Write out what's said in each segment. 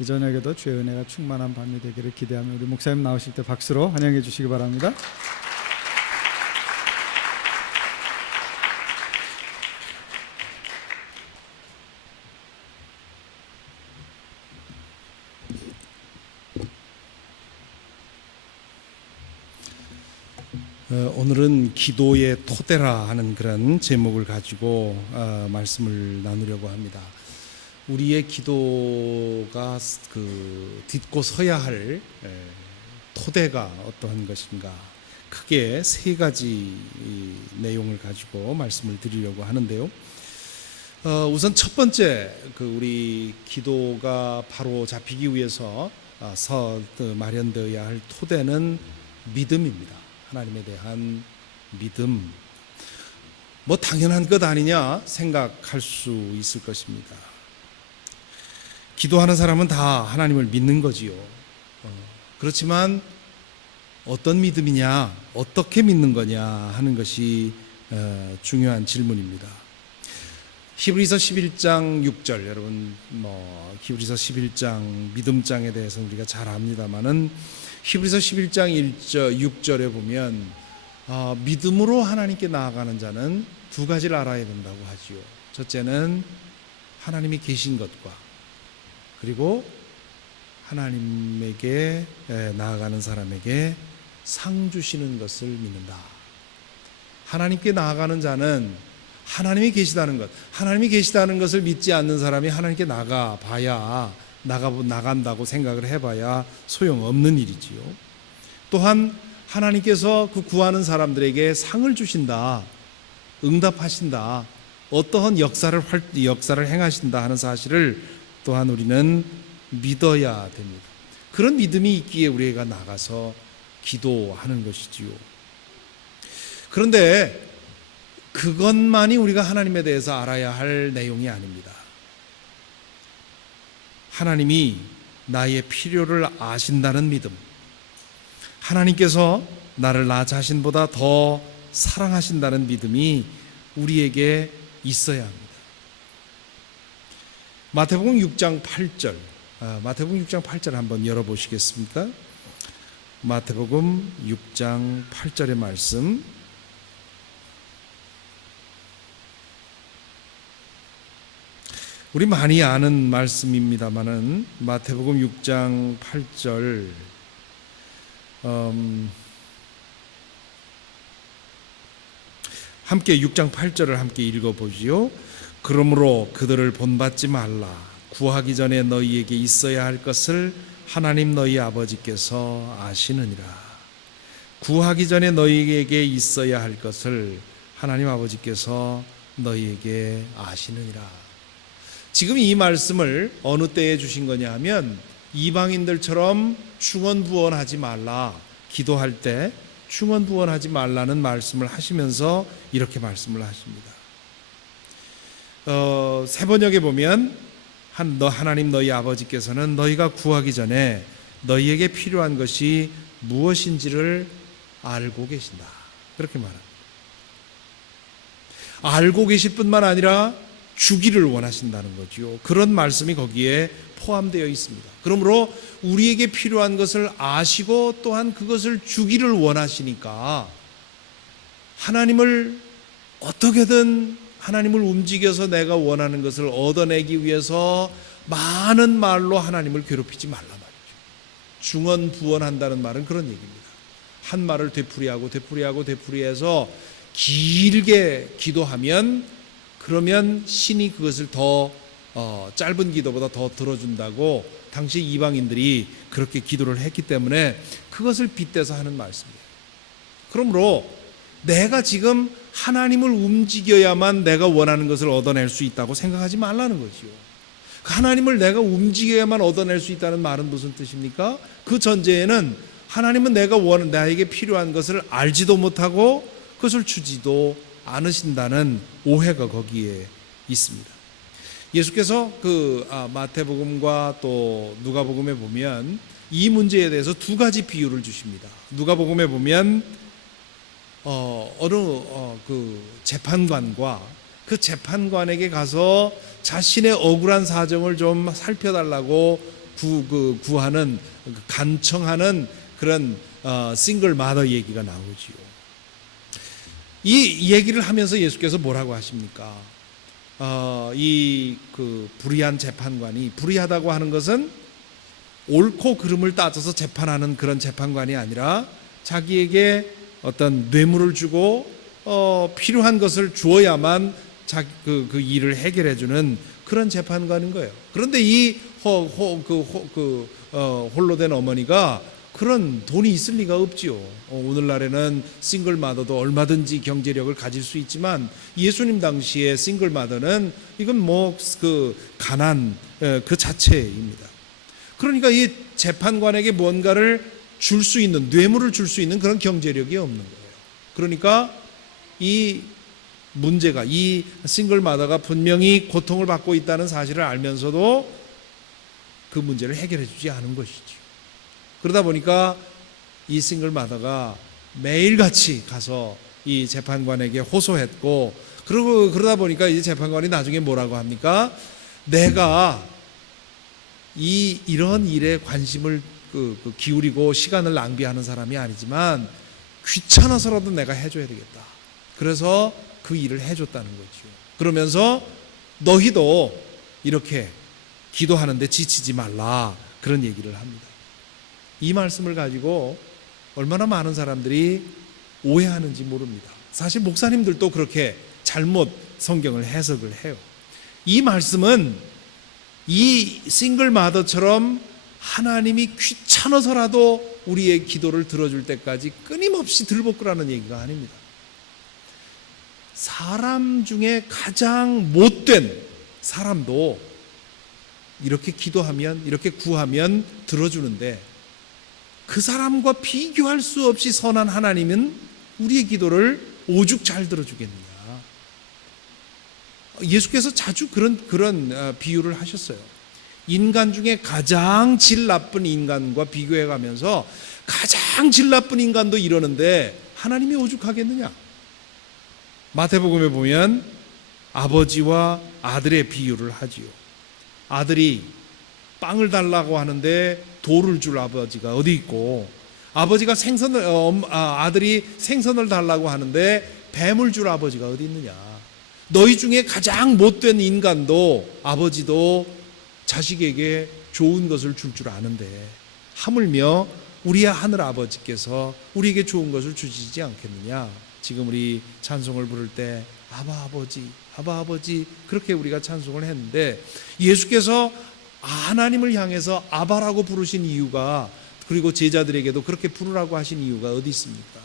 이 저녁에도 주의 은혜가 충만한 밤이 되기를 기대하며 우리 목사님 나오실 때 박수로 환영해 주시기 바랍니다. 오늘은 기도의 토대라 하는 그런 제목을 가지고 말씀을 나누려고 합니다. 우리의 기도가 딛고 서야 할 토대가 어떠한 것인가, 크게 세 가지 내용을 가지고 말씀을 드리려고 하는데요. 우선 첫 번째, 우리 기도가 바로 잡히기 위해서 마련되어야 할 토대는 믿음입니다. 하나님에 대한 믿음. 뭐 당연한 것 아니냐 생각할 수 있을 것입니다. 기도하는 사람은 다 하나님을 믿는 거지요. 그렇지만 어떤 믿음이냐, 어떻게 믿는 거냐 하는 것이 중요한 질문입니다. 히브리서 11장 6절, 여러분 히브리서 11장 믿음장에 대해서 우리가 잘 압니다만은 히브리서 11장 6절에 보면 믿음으로 하나님께 나아가는 자는 두 가지를 알아야 된다고 하지요. 첫째는 하나님이 계신 것과, 그리고 하나님에게 나아가는 사람에게 상 주시는 것을 믿는다. 하나님께 나아가는 자는 하나님이 계시다는 것, 하나님이 계시다는 것을 믿지 않는 사람이 하나님께 나간다고 생각을 해봐야 소용없는 일이지요. 또한 하나님께서 그 구하는 사람들에게 상을 주신다, 응답하신다, 어떠한 역사를 행하신다 하는 사실을 또한 우리는 믿어야 됩니다. 그런 믿음이 있기에 우리가 나가서 기도하는 것이지요. 그런데 그것만이 우리가 하나님에 대해서 알아야 할 내용이 아닙니다. 하나님이 나의 필요를 아신다는 믿음, 하나님께서 나를 나 자신보다 더 사랑하신다는 믿음이 우리에게 있어야 합니다. 마태복음 6장 8절, 마태복음 6장 8절 한번 열어보시겠습니까? 마태복음 6장 8절의 말씀. 우리 많이 아는 말씀입니다만은 마태복음 6장 8절, 함께 6장 8절을 함께 읽어보지요. 그러므로 그들을 본받지 말라. 구하기 전에 너희에게 있어야 할 것을 하나님 너희 아버지께서 아시느니라. 구하기 전에 너희에게 있어야 할 것을 하나님 아버지께서 너희에게 아시느니라. 지금 이 말씀을 어느 때에 주신 거냐 하면 이방인들처럼 충언부언하지 말라, 기도할 때 충언부언하지 말라는 말씀을 하시면서 이렇게 말씀을 하십니다. 새 번역에 보면 하나님 너희 아버지께서는 너희가 구하기 전에 너희에게 필요한 것이 무엇인지를 알고 계신다, 그렇게 말합니다. 알고 계실 뿐만 아니라 주기를 원하신다는 거죠. 그런 말씀이 거기에 포함되어 있습니다. 그러므로 우리에게 필요한 것을 아시고 또한 그것을 주기를 원하시니까 하나님을 어떻게든 하나님을 움직여서 내가 원하는 것을 얻어내기 위해서 많은 말로 하나님을 괴롭히지 말라 말이죠. 중언부언한다는 말은 그런 얘기입니다. 한 말을 되풀이해서 길게 기도하면, 그러면 신이 그것을 더 짧은 기도보다 더 들어준다고 당시 이방인들이 그렇게 기도를 했기 때문에 그것을 빗대서 하는 말씀이에요. 그러므로 내가 지금 하나님을 움직여야만 내가 원하는 것을 얻어낼 수 있다고 생각하지 말라는 거지요. 하나님을 내가 움직여야만 얻어낼 수 있다는 말은 무슨 뜻입니까? 그 전제에는 하나님은 나에게 필요한 것을 알지도 못하고 그것을 주지도 않으신다는 오해가 거기에 있습니다. 예수께서 마태복음과 또 누가복음에 보면 이 문제에 대해서 두 가지 비유를 주십니다. 누가복음에 보면 재판관과 그 재판관에게 가서 자신의 억울한 사정을 좀 살펴달라고 구하는 간청하는 그런 싱글 마더 얘기가 나오지요. 이 얘기를 하면서 예수께서 뭐라고 하십니까? 이 불의한 재판관이, 불의하다고 하는 것은 옳고 그름을 따져서 재판하는 그런 재판관이 아니라 자기에게 어떤 뇌물을 주고 필요한 것을 주어야만 그 일을 해결해 주는 그런 재판관인 거예요. 그런데 이 홀로 된 어머니가 그런 돈이 있을 리가 없지요. 오늘날에는 싱글 마더도 얼마든지 경제력을 가질 수 있지만 예수님 당시에 싱글 마더는 이건 가난 그 자체입니다. 그러니까 이 재판관에게 뭔가를 줄 수 있는, 뇌물을 줄 수 있는 그런 경제력이 없는 거예요. 그러니까 이 문제가, 이 싱글 마더가 분명히 고통을 받고 있다는 사실을 알면서도 그 문제를 해결해 주지 않은 것이죠. 그러다 보니까 이 싱글 마더가 매일같이 가서 이 재판관에게 호소했고, 그러다 보니까 이 재판관이 나중에 뭐라고 합니까? 내가 이런 일에 관심을 기울이고 시간을 낭비하는 사람이 아니지만 귀찮아서라도 내가 해줘야 되겠다. 그래서 그 일을 해줬다는 거죠. 그러면서 너희도 이렇게 기도하는데 지치지 말라, 그런 얘기를 합니다. 이 말씀을 가지고 얼마나 많은 사람들이 오해하는지 모릅니다. 사실 목사님들도 그렇게 잘못 성경을 해석을 해요. 이 말씀은 이 싱글 마더처럼 하나님이 귀찮아서라도 우리의 기도를 들어줄 때까지 끊임없이 들볶으라는 얘기가 아닙니다. 사람 중에 가장 못된 사람도 이렇게 기도하면, 이렇게 구하면 들어주는데, 그 사람과 비교할 수 없이 선한 하나님은 우리의 기도를 오죽 잘 들어주겠느냐. 예수께서 자주 그런 비유를 하셨어요. 인간 중에 가장 질 나쁜 인간과 비교해 가면서 가장 질 나쁜 인간도 이러는데 하나님이 오죽하겠느냐. 마태복음에 보면 아버지와 아들의 비유를 하지요. 아들이 빵을 달라고 하는데 돌을 줄 아버지가 어디 있고, 아버지가 아들이 생선을 달라고 하는데 뱀을 줄 아버지가 어디 있느냐. 너희 중에 가장 못된 인간도, 아버지도 자식에게 좋은 것을 줄 아는데 하물며 우리의 하늘 아버지께서 우리에게 좋은 것을 주시지 않겠느냐. 지금 우리 찬송을 부를 때 아바 아버지, 아바 아버지, 그렇게 우리가 찬송을 했는데, 예수께서 하나님을 향해서 아바라고 부르신 이유가, 그리고 제자들에게도 그렇게 부르라고 하신 이유가 어디 있습니까?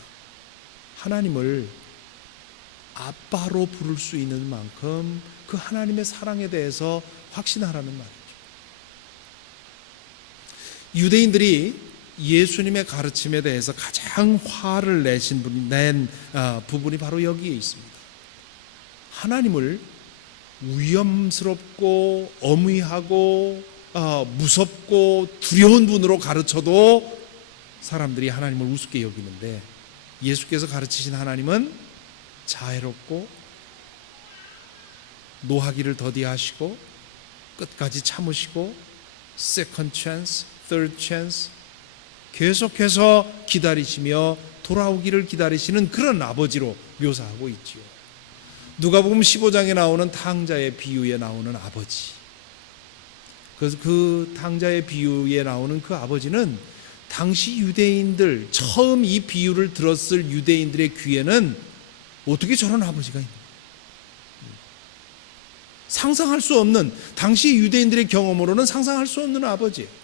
하나님을 아빠로 부를 수 있는 만큼 그 하나님의 사랑에 대해서 확신하라는 말이죠. 유대인들이 예수님의 가르침에 대해서 가장 화를 낸 부분이 바로 여기에 있습니다. 하나님을 위험스럽고 엄위하고 무섭고 두려운 분으로 가르쳐도 사람들이 하나님을 우습게 여기는데, 예수께서 가르치신 하나님은 자애롭고 노하기를 더디하시고 끝까지 참으시고 second chance, third chance 계속해서 기다리시며 돌아오기를 기다리시는 그런 아버지로 묘사하고 있지요. 누가복음 15장에 나오는 탕자의 비유에 나오는 아버지, 그래서 그 탕자의 비유에 나오는 그 아버지는 당시 유대인들, 처음 이 비유를 들었을 유대인들의 귀에는 어떻게 저런 아버지가 있나, 상상할 수 없는, 당시 유대인들의 경험으로는 상상할 수 없는 아버지예요.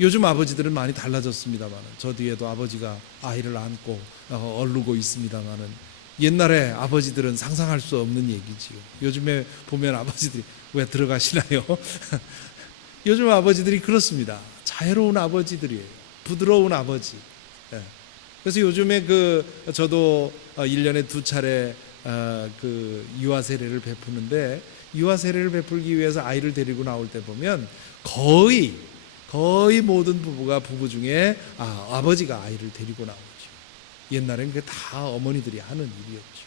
요즘 아버지들은 많이 달라졌습니다만, 저 뒤에도 아버지가 아이를 안고 얼르고 있습니다만은, 옛날에 아버지들은 상상할 수 없는 얘기지요. 요즘에 보면 아버지들이 왜 들어가시나요? 요즘 아버지들이 그렇습니다. 자애로운 아버지들이에요. 부드러운 아버지. 그래서 요즘에 저도 1년에 2차례 유아 세례를 베푸는데, 유아 세례를 베풀기 위해서 아이를 데리고 나올 때 보면 거의 모든 부부 중에 아버지가 아이를 데리고 나오죠. 옛날엔 그게 다 어머니들이 하는 일이었죠.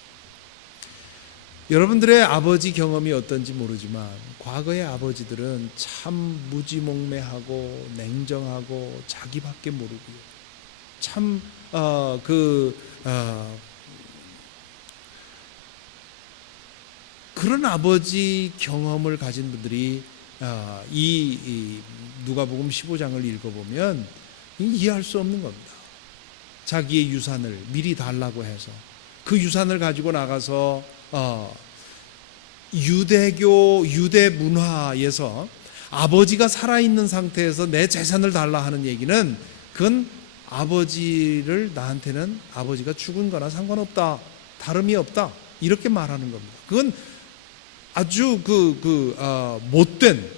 여러분들의 아버지 경험이 어떤지 모르지만 과거의 아버지들은 참 무지몽매하고 냉정하고 자기밖에 모르고요. 참 그런 아버지 경험을 가진 분들이 이 누가복음 15장을 읽어보면 이해할 수 없는 겁니다. 자기의 유산을 미리 달라고 해서 그 유산을 가지고 나가서 유대 문화에서 아버지가 살아있는 상태에서 내 재산을 달라 하는 얘기는 그건 아버지를 나한테는 아버지가 죽은 거나 상관없다, 다름이 없다, 이렇게 말하는 겁니다. 그건 아주 못된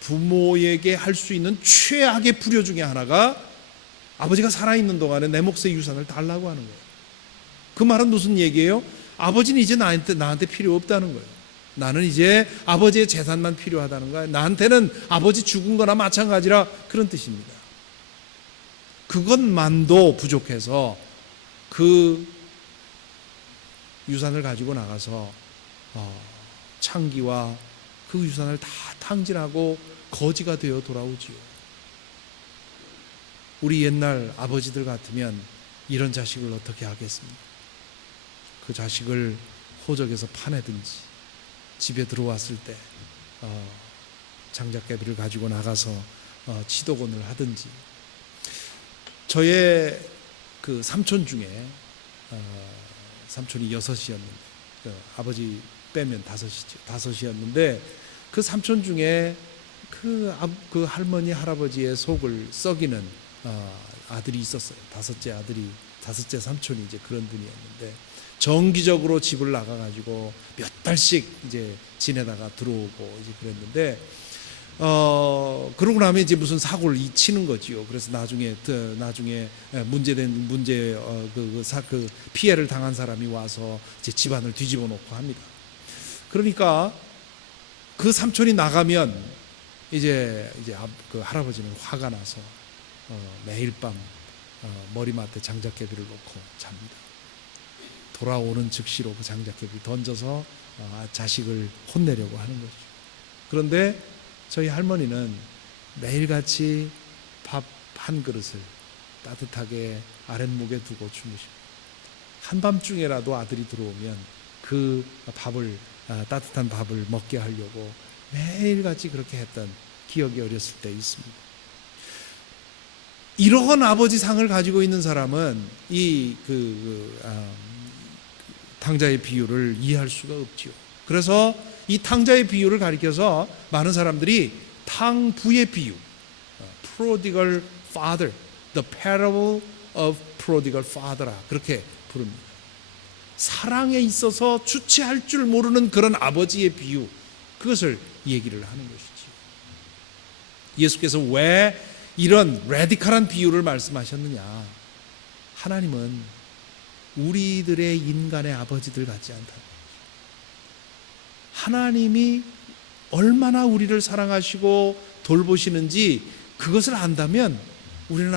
부모에게 할 수 있는 최악의 불효 중에 하나가 아버지가 살아있는 동안에 내 몫의 유산을 달라고 하는 거예요. 그 말은 무슨 얘기예요? 아버지는 이제 나한테 필요 없다는 거예요. 나는 이제 아버지의 재산만 필요하다는 거예요. 나한테는 아버지 죽은 거나 마찬가지라, 그런 뜻입니다. 그것만도 부족해서 그 유산을 가지고 나가서 창기와 그 유산을 다 탕진하고 거지가 되어 돌아오지요. 우리 옛날 아버지들 같으면 이런 자식을 어떻게 하겠습니까? 그 자식을 호적에서 파내든지 집에 들어왔을 때 장작개비를 가지고 나가서 치도곤을 하든지. 저의 그 삼촌 중에 삼촌이 6이었는데 아버지 빼면 5이었는데 그 삼촌 중에 그 할머니 할아버지의 속을 썩이는 아들이 있었어요. 5째 삼촌이 이제 그런 분이었는데 정기적으로 집을 나가가지고 몇 달씩 이제 지내다가 들어오고 이제 그랬는데 그러고 나면 이제 무슨 사고를 치는 거지요. 그래서 나중에 그 피해를 당한 사람이 와서 이제 집안을 뒤집어 놓고 합니다. 그러니까 그 삼촌이 나가면 이제 그 할아버지는 화가 나서 매일 밤 머리맡에 장작개비를 놓고 잡니다. 돌아오는 즉시로 그 장작개비 던져서 자식을 혼내려고 하는 거죠. 그런데 저희 할머니는 매일같이 밥 한 그릇을 따뜻하게 아랫목에 두고 주무십니다. 한밤중에라도 아들이 들어오면 그 밥을 따뜻한 밥을 먹게 하려고 매일같이 그렇게 했던 기억이 어렸을 때 있습니다. 이러한 아버지 상을 가지고 있는 사람은 이 탕자의 비유를 이해할 수가 없지요. 그래서 이 탕자의 비유를 가리켜서 많은 사람들이 탕부의 비유, prodigal father, the parable of prodigal father라 그렇게 부릅니다. 사랑에 있어서 주체할 줄 모르는 그런 아버지의 비유, 그것을 얘기를 하는 것이지. 예수께서 왜 이런 레디컬한 비유를 말씀하셨느냐? 하나님은 우리들의 인간의 아버지들 같지 않다. 하나님이 얼마나 우리를 사랑하시고 돌보시는지 그것을 안다면 우리는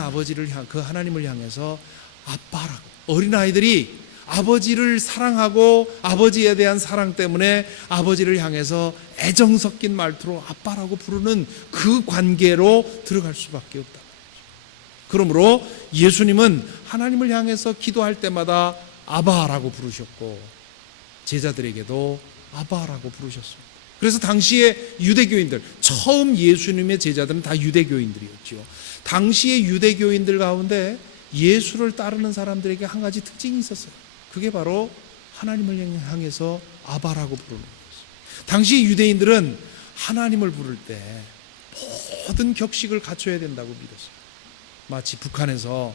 그 하나님을 향해서 아빠라고, 어린아이들이 아버지를 사랑하고 아버지에 대한 사랑 때문에 아버지를 향해서 애정 섞인 말투로 아빠라고 부르는 그 관계로 들어갈 수밖에 없다. 그러므로 예수님은 하나님을 향해서 기도할 때마다 아바라고 부르셨고 제자들에게도 아바라고 부르셨습니다. 그래서 당시에 유대교인들, 처음 예수님의 제자들은 다 유대교인들이었죠. 당시의 유대교인들 가운데 예수를 따르는 사람들에게 한 가지 특징이 있었어요. 그게 바로 하나님을 향해서 아바라고 부르는 거였어요. 당시 유대인들은 하나님을 부를 때 모든 격식을 갖춰야 된다고 믿었어요. 마치 북한에서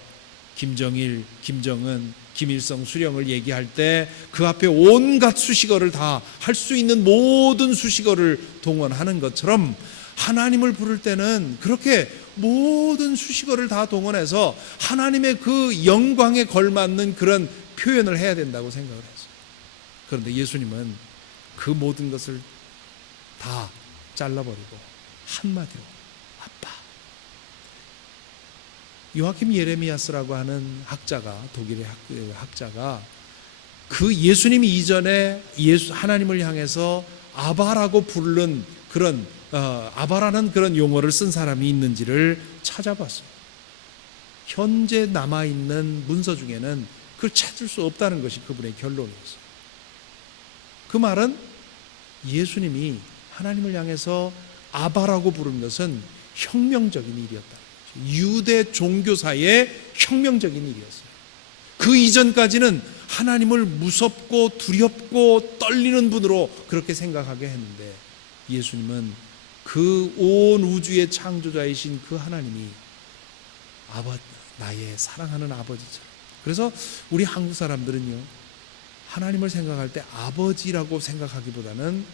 김정일, 김정은, 김일성, 수령을 얘기할 때 그 앞에 온갖 수식어를 다 할 수 있는 모든 수식어를 동원하는 것처럼 하나님을 부를 때는 그렇게 모든 수식어를 다 동원해서 하나님의 그 영광에 걸맞는 그런 표현을 해야 된다고 생각을 했어요. 그런데 예수님은 그 모든 것을 다 잘라버리고 한마디로 아빠. 요아킴 예레미야스라고 하는 학자가, 독일의 학자가 그 예수님이 이전에 하나님을 향해서 아바라고 부르는 그런 아바라는 그런 용어를 쓴 사람이 있는지를 찾아봤어요. 현재 남아있는 문서 중에는 그걸 찾을 수 없다는 것이 그분의 결론이었어요. 그 말은 예수님이 하나님을 향해서 아바라고 부른 것은 혁명적인 일이었다. 유대 종교사의 혁명적인 일이었어요. 그 이전까지는 하나님을 무섭고 두렵고 떨리는 분으로 그렇게 생각하게 했는데, 예수님은 그 온 우주의 창조자이신 그 하나님이 나의 사랑하는 아버지처럼. 그래서 우리 한국 사람들은요, 하나님을 생각할 때 아버지라고 생각하기보다는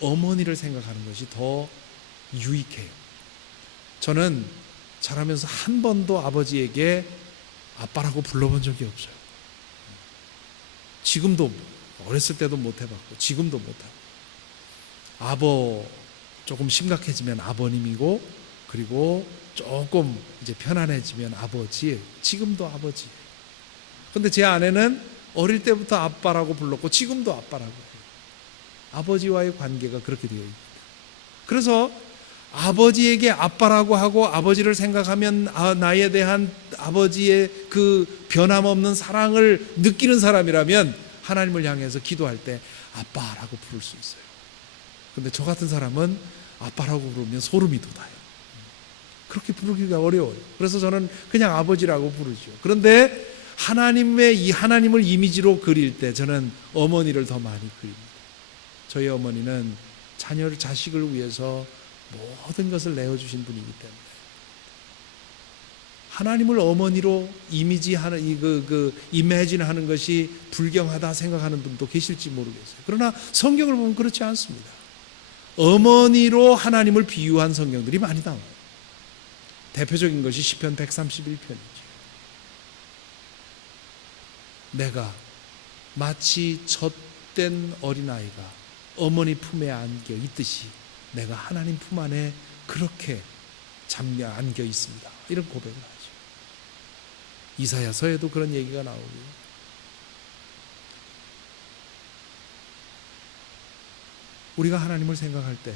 어머니를 생각하는 것이 더 유익해요. 저는 자라면서 한 번도 아버지에게 아빠라고 불러본 적이 없어요. 지금도, 어렸을 때도 못 해봤고 지금도 못하고, 조금 심각해지면 아버님이고, 그리고 조금 이제 편안해지면 아버지, 지금도 아버지. 근데 제 아내는 어릴 때부터 아빠라고 불렀고 지금도 아빠라고 불러요. 아버지와의 관계가 그렇게 되어 있습니다. 그래서 아버지에게 아빠라고 하고 아버지를 생각하면 나에 대한 아버지의 그 변함없는 사랑을 느끼는 사람이라면 하나님을 향해서 기도할 때 아빠라고 부를 수 있어요. 근데 저 같은 사람은 아빠라고 부르면 소름이 돋아요. 그렇게 부르기가 어려워요. 그래서 저는 그냥 아버지라고 부르죠. 그런데 하나님을 이미지로 그릴 때 저는 어머니를 더 많이 그립니다. 저희 어머니는 자식을 위해서 모든 것을 내어주신 분이기 때문에 하나님을 어머니로 이미지하는 이미지하는 것이 불경하다 생각하는 분도 계실지 모르겠어요. 그러나 성경을 보면 그렇지 않습니다. 어머니로 하나님을 비유한 성경들이 많이 나와요. 대표적인 것이 시편 131편이죠. 내가 마치 젖된 어린아이가 어머니 품에 안겨 있듯이 내가 하나님 품 안에 그렇게 안겨 있습니다. 이런 고백을 하죠. 이사야서에도 그런 얘기가 나오고요. 우리가 하나님을 생각할 때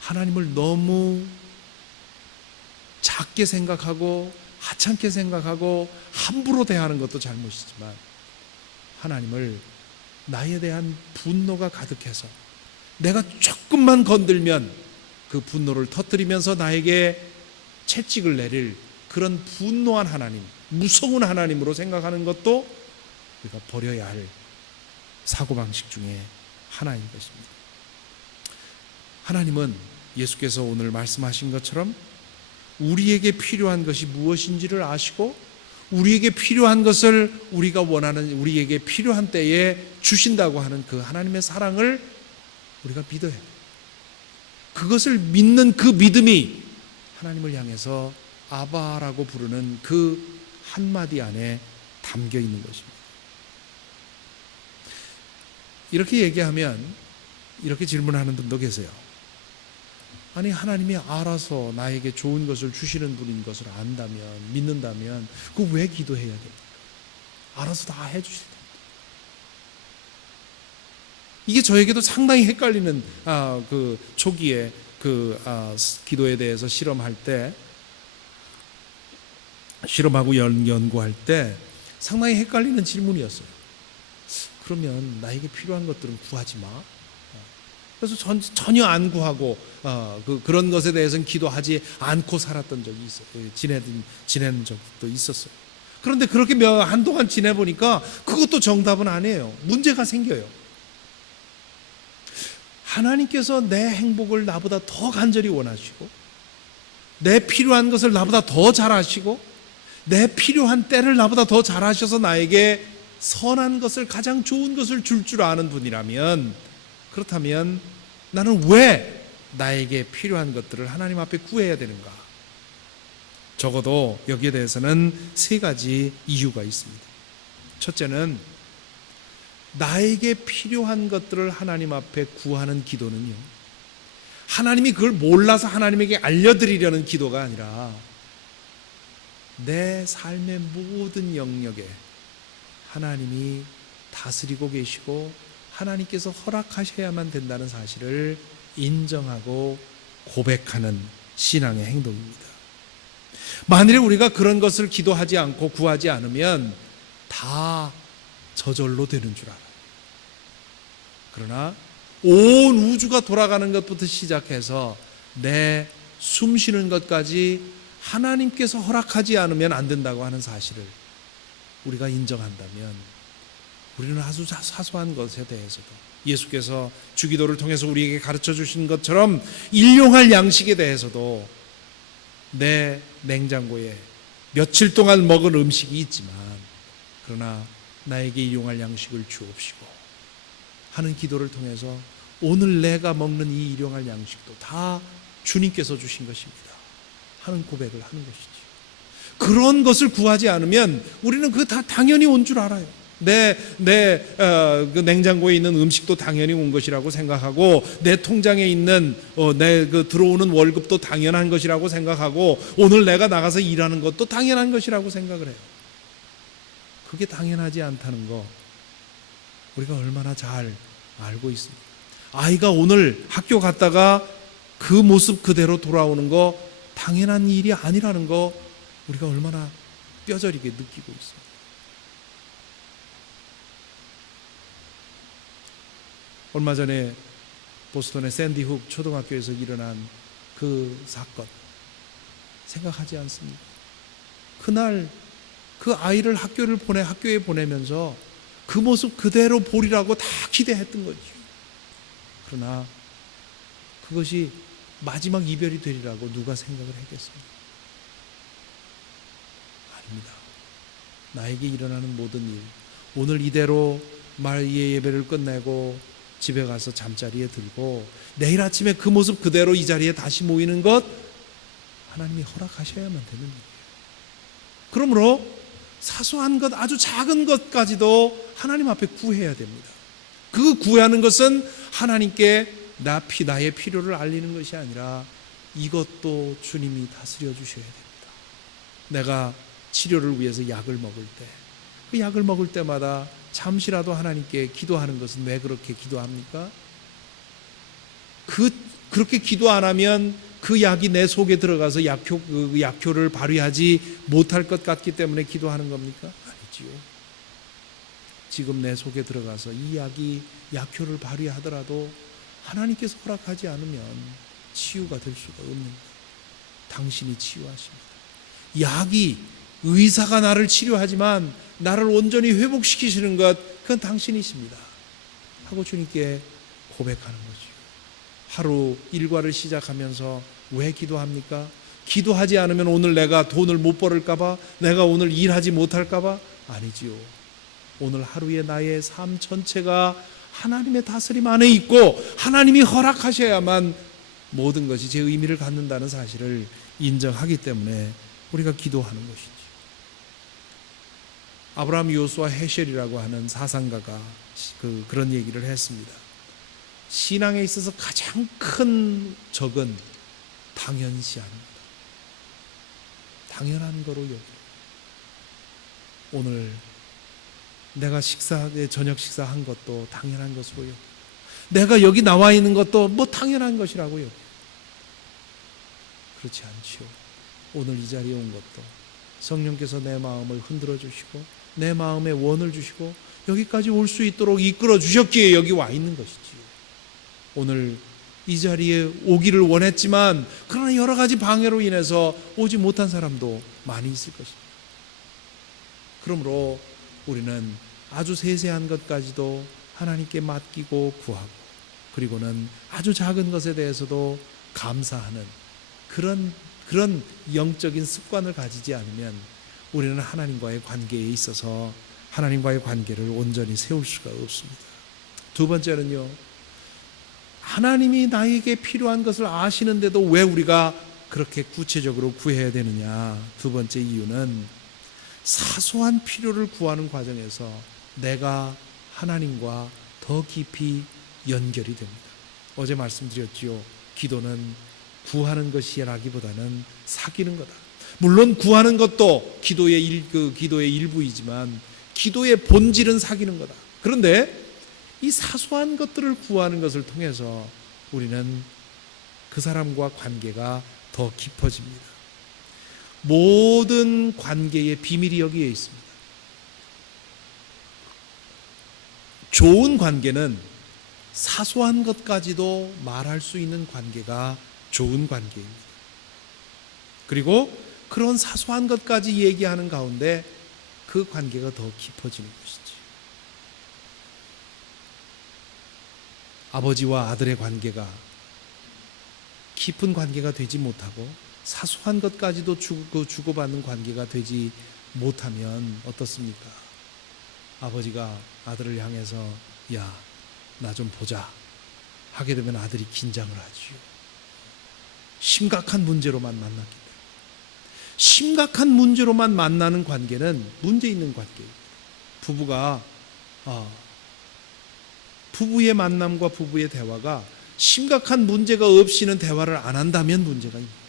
하나님을 너무 작게 생각하고 하찮게 생각하고 함부로 대하는 것도 잘못이지만, 하나님을 나에 대한 분노가 가득해서 내가 조금만 건들면 그 분노를 터뜨리면서 나에게 채찍을 내릴 그런 분노한 하나님, 무서운 하나님으로 생각하는 것도 우리가 버려야 할 사고방식 중에 하나인 것입니다. 하나님은 예수께서 오늘 말씀하신 것처럼 우리에게 필요한 것이 무엇인지를 아시고, 우리에게 필요한 것을 우리가 원하는, 우리에게 필요한 때에 주신다고 하는 그 하나님의 사랑을 우리가 믿어야 해요. 그것을 믿는 그 믿음이 하나님을 향해서 아바라고 부르는 그 한마디 안에 담겨 있는 것입니다. 이렇게 얘기하면 이렇게 질문하는 분도 계세요. 아니, 하나님이 알아서 나에게 좋은 것을 주시는 분인 것을 안다면, 믿는다면 그거 왜 기도해야 됩니까? 알아서 다 해주실 텐데. 이게 저에게도 상당히 헷갈리는 그 초기에 기도에 대해서 실험하고 연구할 때 상당히 헷갈리는 질문이었어요. 그러면 나에게 필요한 것들은 구하지 마. 그래서 전혀 안 구하고 그런 것에 대해서는 기도하지 않고 살았던 적이 있어요. 지내는 적도 있었어요. 그런데 그렇게 한동안 지내보니까 그것도 정답은 아니에요. 문제가 생겨요. 하나님께서 내 행복을 나보다 더 간절히 원하시고, 내 필요한 것을 나보다 더 잘 아시고, 내 필요한 때를 나보다 더 잘 아셔서 나에게 선한 것을, 가장 좋은 것을 줄 아는 분이라면, 그렇다면 나는 왜 나에게 필요한 것들을 하나님 앞에 구해야 되는가? 적어도 여기에 대해서는 3가지 이유가 있습니다. 첫째는, 나에게 필요한 것들을 하나님 앞에 구하는 기도는요, 하나님이 그걸 몰라서 하나님에게 알려드리려는 기도가 아니라 내 삶의 모든 영역에 하나님이 다스리고 계시고 하나님께서 허락하셔야만 된다는 사실을 인정하고 고백하는 신앙의 행동입니다. 만일에 우리가 그런 것을 기도하지 않고 구하지 않으면 다 저절로 되는 줄 알아요. 그러나 온 우주가 돌아가는 것부터 시작해서 내 숨 쉬는 것까지 하나님께서 허락하지 않으면 안 된다고 하는 사실을 우리가 인정한다면 우리는 아주 사소한 것에 대해서도 예수께서 주기도를 통해서 우리에게 가르쳐 주신 것처럼 일용할 양식에 대해서도 내 냉장고에 며칠 동안 먹은 음식이 있지만 그러나 나에게 일용할 양식을 주옵시고 하는 기도를 통해서 오늘 내가 먹는 이 일용할 양식도 다 주님께서 주신 것입니다 하는 고백을 하는 것이죠. 그런 것을 구하지 않으면 우리는 그거 다 당연히 온 줄 알아요. 그 냉장고에 있는 음식도 당연히 온 것이라고 생각하고 내 통장에 있는 내 그 들어오는 월급도 당연한 것이라고 생각하고 오늘 내가 나가서 일하는 것도 당연한 것이라고 생각을 해요. 그게 당연하지 않다는 거 우리가 얼마나 잘 알고 있습니다. 아이가 오늘 학교 갔다가 그 모습 그대로 돌아오는 거 당연한 일이 아니라는 거 우리가 얼마나 뼈저리게 느끼고 있습니다. 얼마 전에 보스턴의 샌디 훅 초등학교에서 일어난 그 사건 생각하지 않습니까? 그날 그 아이를 학교에 보내면서 그 모습 그대로 보리라고 다 기대했던 거죠. 그러나 그것이 마지막 이별이 되리라고 누가 생각을 했겠습니까? 아닙니다. 나에게 일어나는 모든 일, 오늘 이대로 말의 예배를 끝내고 집에 가서 잠자리에 들고 내일 아침에 그 모습 그대로 이 자리에 다시 모이는 것 하나님이 허락하셔야만 되는 일이에요. 그러므로 사소한 것, 아주 작은 것까지도 하나님 앞에 구해야 됩니다. 그 구하는 것은 하나님께 나의 필요를 알리는 것이 아니라 이것도 주님이 다스려 주셔야 됩니다. 내가 치료를 위해서 약을 먹을 때, 그 약을 먹을 때마다 잠시라도 하나님께 기도하는 것은 왜 그렇게 기도합니까? 그렇게 기도 안 하면 그 약이 내 속에 들어가서 그 약효를 발휘하지 못할 것 같기 때문에 기도하는 겁니까? 아니지요. 지금 내 속에 들어가서 이 약이 약효를 발휘하더라도 하나님께서 허락하지 않으면 치유가 될 수가 없는데 당신이 치유하십니다. 약이 의사가 나를 치료하지만 나를 온전히 회복시키시는 것 그건 당신이십니다 하고 주님께 고백하는 거죠. 하루 일과를 시작하면서 왜 기도합니까? 기도하지 않으면 오늘 내가 돈을 못 벌을까 봐, 내가 오늘 일하지 못할까 봐? 아니지요. 오늘 하루의 나의 삶 전체가 하나님의 다스림 안에 있고 하나님이 허락하셔야만 모든 것이 제 의미를 갖는다는 사실을 인정하기 때문에 우리가 기도하는 것이지. 아브라함 요수아 헤셸이라고 하는 사상가가 그런 얘기를 했습니다. 신앙에 있어서 가장 큰 적은 당연시합니다. 당연한 거로 여기. 오늘 내가 저녁 식사한 것도 당연한 것으로 여기. 내가 여기 나와 있는 것도 뭐 당연한 것이라고 여기. 그렇지 않지요. 오늘 이 자리에 온 것도 성령께서 내 마음을 흔들어 주시고 내 마음에 원을 주시고 여기까지 올 수 있도록 이끌어 주셨기에 여기 와 있는 것이지요. 오늘 이 자리에 오기를 원했지만 그러나 여러 가지 방해로 인해서 오지 못한 사람도 많이 있을 것입니다. 그러므로 우리는 아주 세세한 것까지도 하나님께 맡기고 구하고 그리고는 아주 작은 것에 대해서도 감사하는 그런 영적인 습관을 가지지 않으면 우리는 하나님과의 관계에 있어서 하나님과의 관계를 온전히 세울 수가 없습니다. 두 번째는요, 하나님이 나에게 필요한 것을 아시는데도 왜 우리가 그렇게 구체적으로 구해야 되느냐. 두 번째 이유는 사소한 필요를 구하는 과정에서 내가 하나님과 더 깊이 연결이 됩니다. 어제 말씀드렸지요. 기도는 구하는 것이라기보다는 사귀는 거다. 물론 구하는 것도 기도의 일부이지만 기도의 본질은 사귀는 거다. 그런데 이 사소한 것들을 구하는 것을 통해서 우리는 그 사람과 관계가 더 깊어집니다. 모든 관계의 비밀이 여기에 있습니다. 좋은 관계는 사소한 것까지도 말할 수 있는 관계가 좋은 관계입니다. 그리고 그런 사소한 것까지 얘기하는 가운데 그 관계가 더 깊어지는 것이지. 아버지와 아들의 관계가 깊은 관계가 되지 못하고 사소한 것까지도 주고받는 관계가 되지 못하면 어떻습니까? 아버지가 아들을 향해서 야, 나 좀 보자 하게 되면 아들이 긴장을 하지요. 심각한 문제로만 만났기 때문에. 심각한 문제로만 만나는 관계는 문제 있는 관계예요. 부부가 부부의 만남과 부부의 대화가 심각한 문제가 없이는 대화를 안 한다면 문제가 있는 거예요.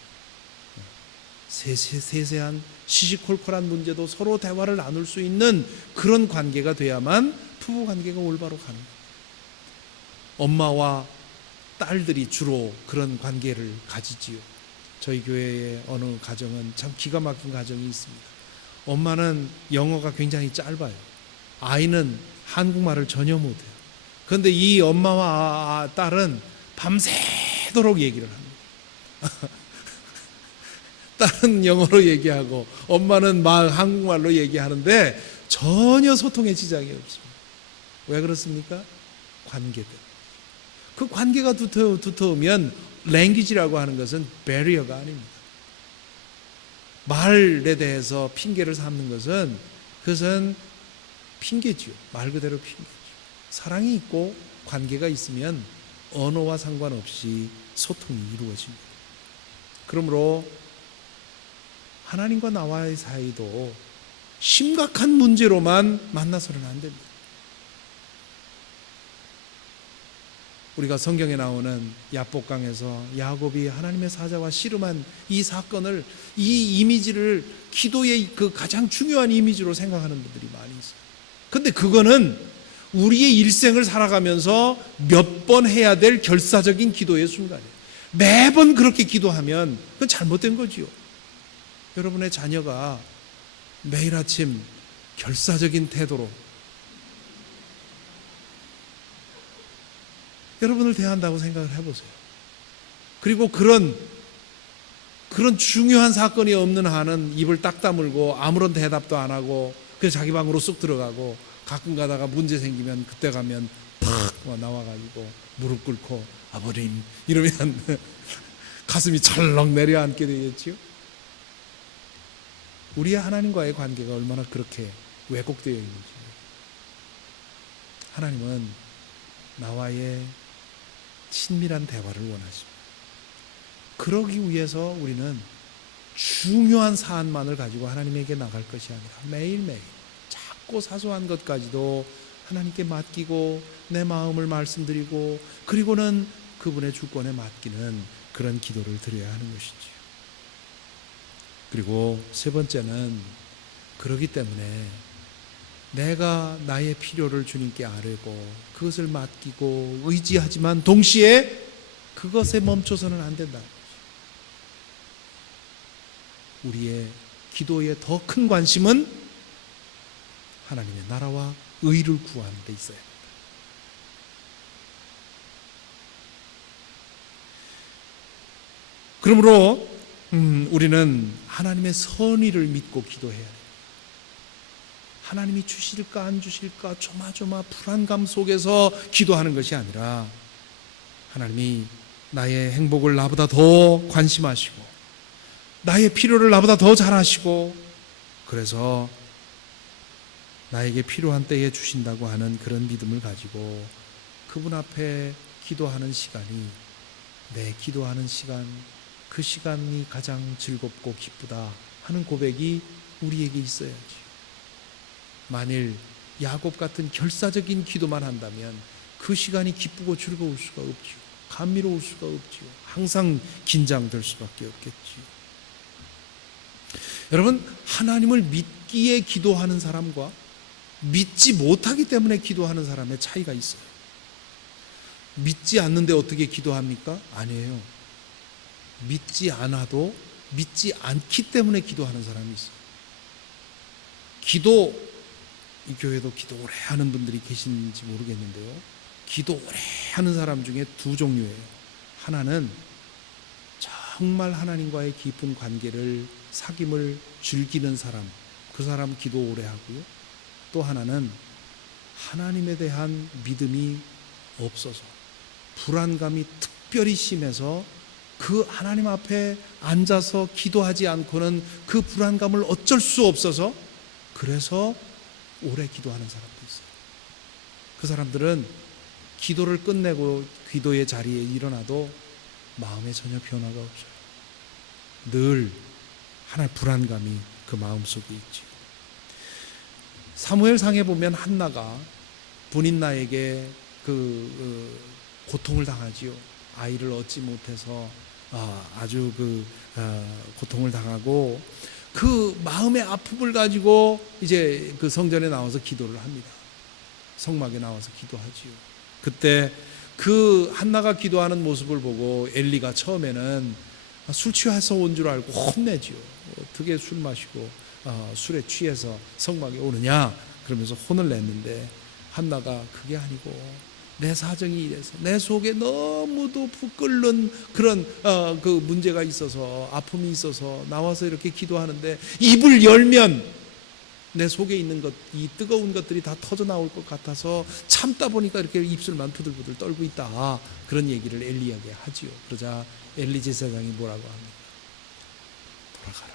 세세한 시시콜콜한 문제도 서로 대화를 나눌 수 있는 그런 관계가 돼야만 부부 관계가 올바로 가는 거예요. 엄마와 딸들이 주로 그런 관계를 가지지요. 저희 교회의 어느 가정은 참 기가 막힌 가정이 있습니다. 엄마는 영어가 굉장히 짧아요. 아이는 한국말을 전혀 못해요. 그런데 이 엄마와 딸은 밤새도록 얘기를 합니다. 딸은 영어로 얘기하고 엄마는 한국말로 얘기하는데 전혀 소통에 지장이 없습니다. 왜 그렇습니까? 관계들. 그 관계가 두터우면 랭귀지라고 하는 것은 배리어가 아닙니다. 말에 대해서 핑계를 삼는 것은 그것은 핑계지요. 말 그대로 핑계죠. 사랑이 있고 관계가 있으면 언어와 상관없이 소통이 이루어집니다. 그러므로 하나님과 나와의 사이도 심각한 문제로만 만나서는 안 됩니다. 우리가 성경에 나오는 야복강에서 야곱이 하나님의 사자와 씨름한 이 사건을, 이 이미지를 기도의 그 가장 중요한 이미지로 생각하는 분들이 많이 있어요. 근데 그거는 우리의 일생을 살아가면서 몇 번 해야 될 결사적인 기도의 순간이에요. 매번 그렇게 기도하면 그건 잘못된 거지요. 여러분의 자녀가 매일 아침 결사적인 태도로 여러분을 대한다고 생각을 해보세요. 그리고 그런 중요한 사건이 없는 한은 입을 딱 다물고 아무런 대답도 안 하고 그냥 자기 방으로 쑥 들어가고, 가끔 가다가 문제 생기면 그때 가면 팍 나와가지고 무릎 꿇고 아버님 이러면 가슴이 철렁 내려앉게 되겠지요. 우리의 하나님과의 관계가 얼마나 그렇게 왜곡되어 있는지. 하나님은 나와의 친밀한 대화를 원하십니다. 그러기 위해서 우리는 중요한 사안만을 가지고 하나님에게 나갈 것이 아니라 매일매일 작고 사소한 것까지도 하나님께 맡기고 내 마음을 말씀드리고, 그리고는 그분의 주권에 맡기는 그런 기도를 드려야 하는 것이지요. 그리고 세 번째는, 그러기 때문에 내가 나의 필요를 주님께 아뢰고 그것을 맡기고 의지하지만 동시에 그것에 멈춰서는 안 된다. 우리의 기도의 더 큰 관심은 하나님의 나라와 의를 구하는 데 있어요. 그러므로 우리는 하나님의 선의를 믿고 기도해야 해요. 하나님이 주실까 안 주실까 조마조마 불안감 속에서 기도하는 것이 아니라, 하나님이 나의 행복을 나보다 더 관심하시고 나의 필요를 나보다 더 잘 아시고, 그래서 나에게 필요한 때에 주신다고 하는 그런 믿음을 가지고 그분 앞에 기도하는 시간이, 내 기도하는 시간, 그 시간이 가장 즐겁고 기쁘다 하는 고백이 우리에게 있어야지. 만일 야곱 같은 결사적인 기도만 한다면 그 시간이 기쁘고 즐거울 수가 없지요. 감미로울 수가 없지요. 항상 긴장될 수밖에 없겠지요. 여러분, 하나님을 믿기에 기도하는 사람과 믿지 못하기 때문에 기도하는 사람의 차이가 있어요. 믿지 않는데 어떻게 기도합니까? 아니에요. 믿지 않아도 믿지 않기 때문에 기도하는 사람이 있어요. 이 교회도 기도 오래 하는 분들이 계신지 모르겠는데요, 기도 오래 하는 사람 중에 두 종류예요. 하나는 정말 하나님과의 깊은 관계를, 사귐을 즐기는 사람, 그 사람은 기도 오래 하고요. 또 하나는 하나님에 대한 믿음이 없어서, 불안감이 특별히 심해서 그 하나님 앞에 앉아서 기도하지 않고는 그 불안감을 어쩔 수 없어서 그래서 오래 기도하는 사람도 있어요. 그 사람들은 기도를 끝내고 기도의 자리에 일어나도 마음에 전혀 변화가 없어요. 늘 하나의 불안감이 그 마음속에 있지. 사무엘상에 보면 한나가 분인나에게 고통을 당하지요. 아이를 얻지 못해서 아주 고통을 당하고 그 마음의 아픔을 가지고 이제 그 성전에 나와서 기도를 합니다. 성막에 나와서 기도하지요. 그때 그 한나가 기도하는 모습을 보고 엘리가 처음에는 술 취해서 온 줄 알고 혼내지요. 어떻게 술 마시고 술에 취해서 성막에 오느냐 그러면서 혼을 냈는데, 한나가 그게 아니고 내 사정이 이래서 내 속에 너무도 끓는 그런 그 문제가 있어서, 아픔이 있어서 나와서 이렇게 기도하는데 입을 열면 내 속에 있는 것, 이 뜨거운 것들이 다 터져 나올 것 같아서 참다 보니까 이렇게 입술만 부들부들 떨고 있다, 그런 얘기를 엘리에게 하지요. 그러자 엘리 제사장이 뭐라고 합니까? 돌아가라.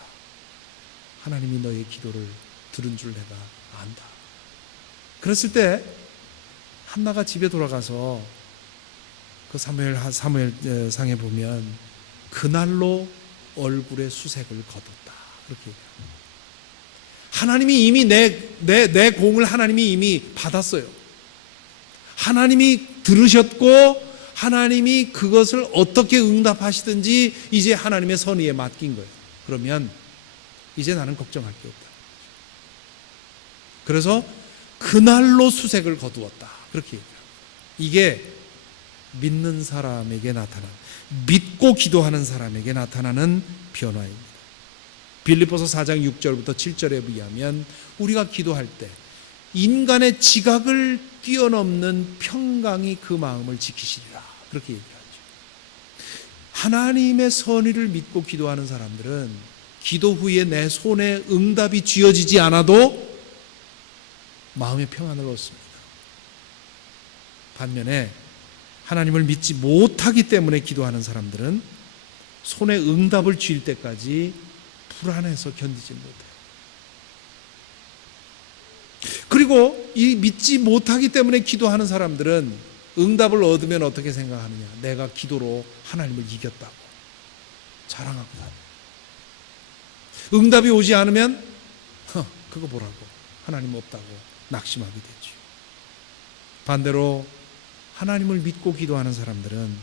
하나님이 너의 기도를 들은 줄 내가 안다. 그랬을 때 한나가 집에 돌아가서 그 사무엘상에 보면 그날로 얼굴에 수색을 거뒀다, 그렇게 얘기합니다. 하나님이 이미 내 공을 하나님이 이미 받았어요. 하나님이 들으셨고 하나님이 그것을 어떻게 응답하시든지 이제 하나님의 선의에 맡긴 거예요. 그러면 이제 나는 걱정할 게 없다. 그래서 그날로 수색을 거두었다, 그렇게 얘기합니다. 이게 믿는 사람에게 나타난, 믿고 기도하는 사람에게 나타나는 변화입니다. 빌립보서 4장 6절부터 7절에 의하면 우리가 기도할 때 인간의 지각을 뛰어넘는 평강이 그 마음을 지키시리라, 그렇게 얘기하죠. 하나님의 선의를 믿고 기도하는 사람들은 기도 후에 내 손에 응답이 쥐어지지 않아도 마음의 평안을 얻습니다. 반면에 하나님을 믿지 못하기 때문에 기도하는 사람들은 손에 응답을 쥘 때까지 불안해서 견디지 못해요. 그리고 이 믿지 못하기 때문에 기도하는 사람들은 응답을 얻으면 어떻게 생각하느냐? 내가 기도로 하나님을 이겼다고 자랑하고 다녀요. 응답이 오지 않으면 그거 뭐라고, 하나님 없다고 낙심하게 되죠. 반대로 하나님을 믿고 기도하는 사람들은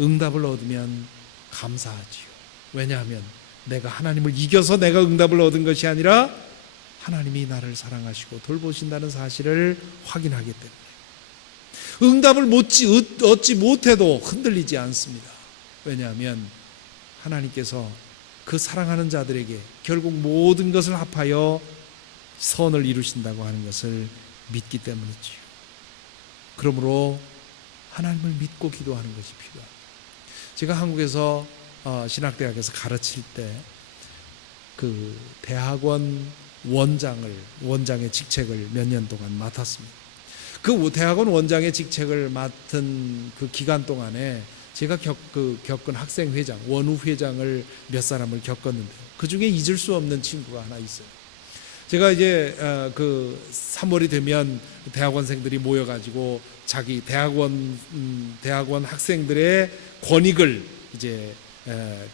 응답을 얻으면 감사하지요. 왜냐하면 내가 하나님을 이겨서 내가 응답을 얻은 것이 아니라 하나님이 나를 사랑하시고 돌보신다는 사실을 확인하기 때문에 응답을 얻지 못해도 흔들리지 않습니다. 왜냐하면 하나님께서 그 사랑하는 자들에게 결국 모든 것을 합하여 선을 이루신다고 하는 것을 믿기 때문이지요. 그러므로 하나님을 믿고 기도하는 것이 필요합니다. 제가 한국에서 신학대학에서 가르칠 때 그 대학원 원장의 직책을 몇 년 동안 맡았습니다. 그 대학원 원장의 직책을 맡은 그 기간 동안에 제가 겪은 학생회장, 원후회장을 몇 사람을 겪었는데요. 그 중에 잊을 수 없는 친구가 하나 있어요. 제가 이제 그 3월이 되면 대학원생들이 모여가지고 자기 대학원 학생들의 권익을 이제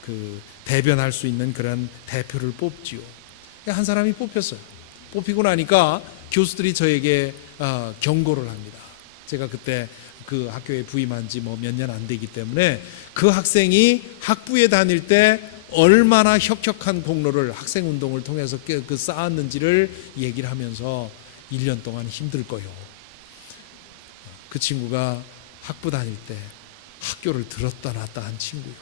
그 대변할 수 있는 그런 대표를 뽑지요. 한 사람이 뽑혔어요. 뽑히고 나니까 교수들이 저에게 경고를 합니다. 제가 그때 그 학교에 부임한 지 몇 년 안 되기 때문에 그 학생이 학부에 다닐 때 얼마나 혁혁한 공로를 학생운동을 통해서 쌓았는지를 얘기를 하면서 1년 동안 힘들 거요. 그 친구가 학부 다닐 때 학교를 들었다 놨다 한 친구요.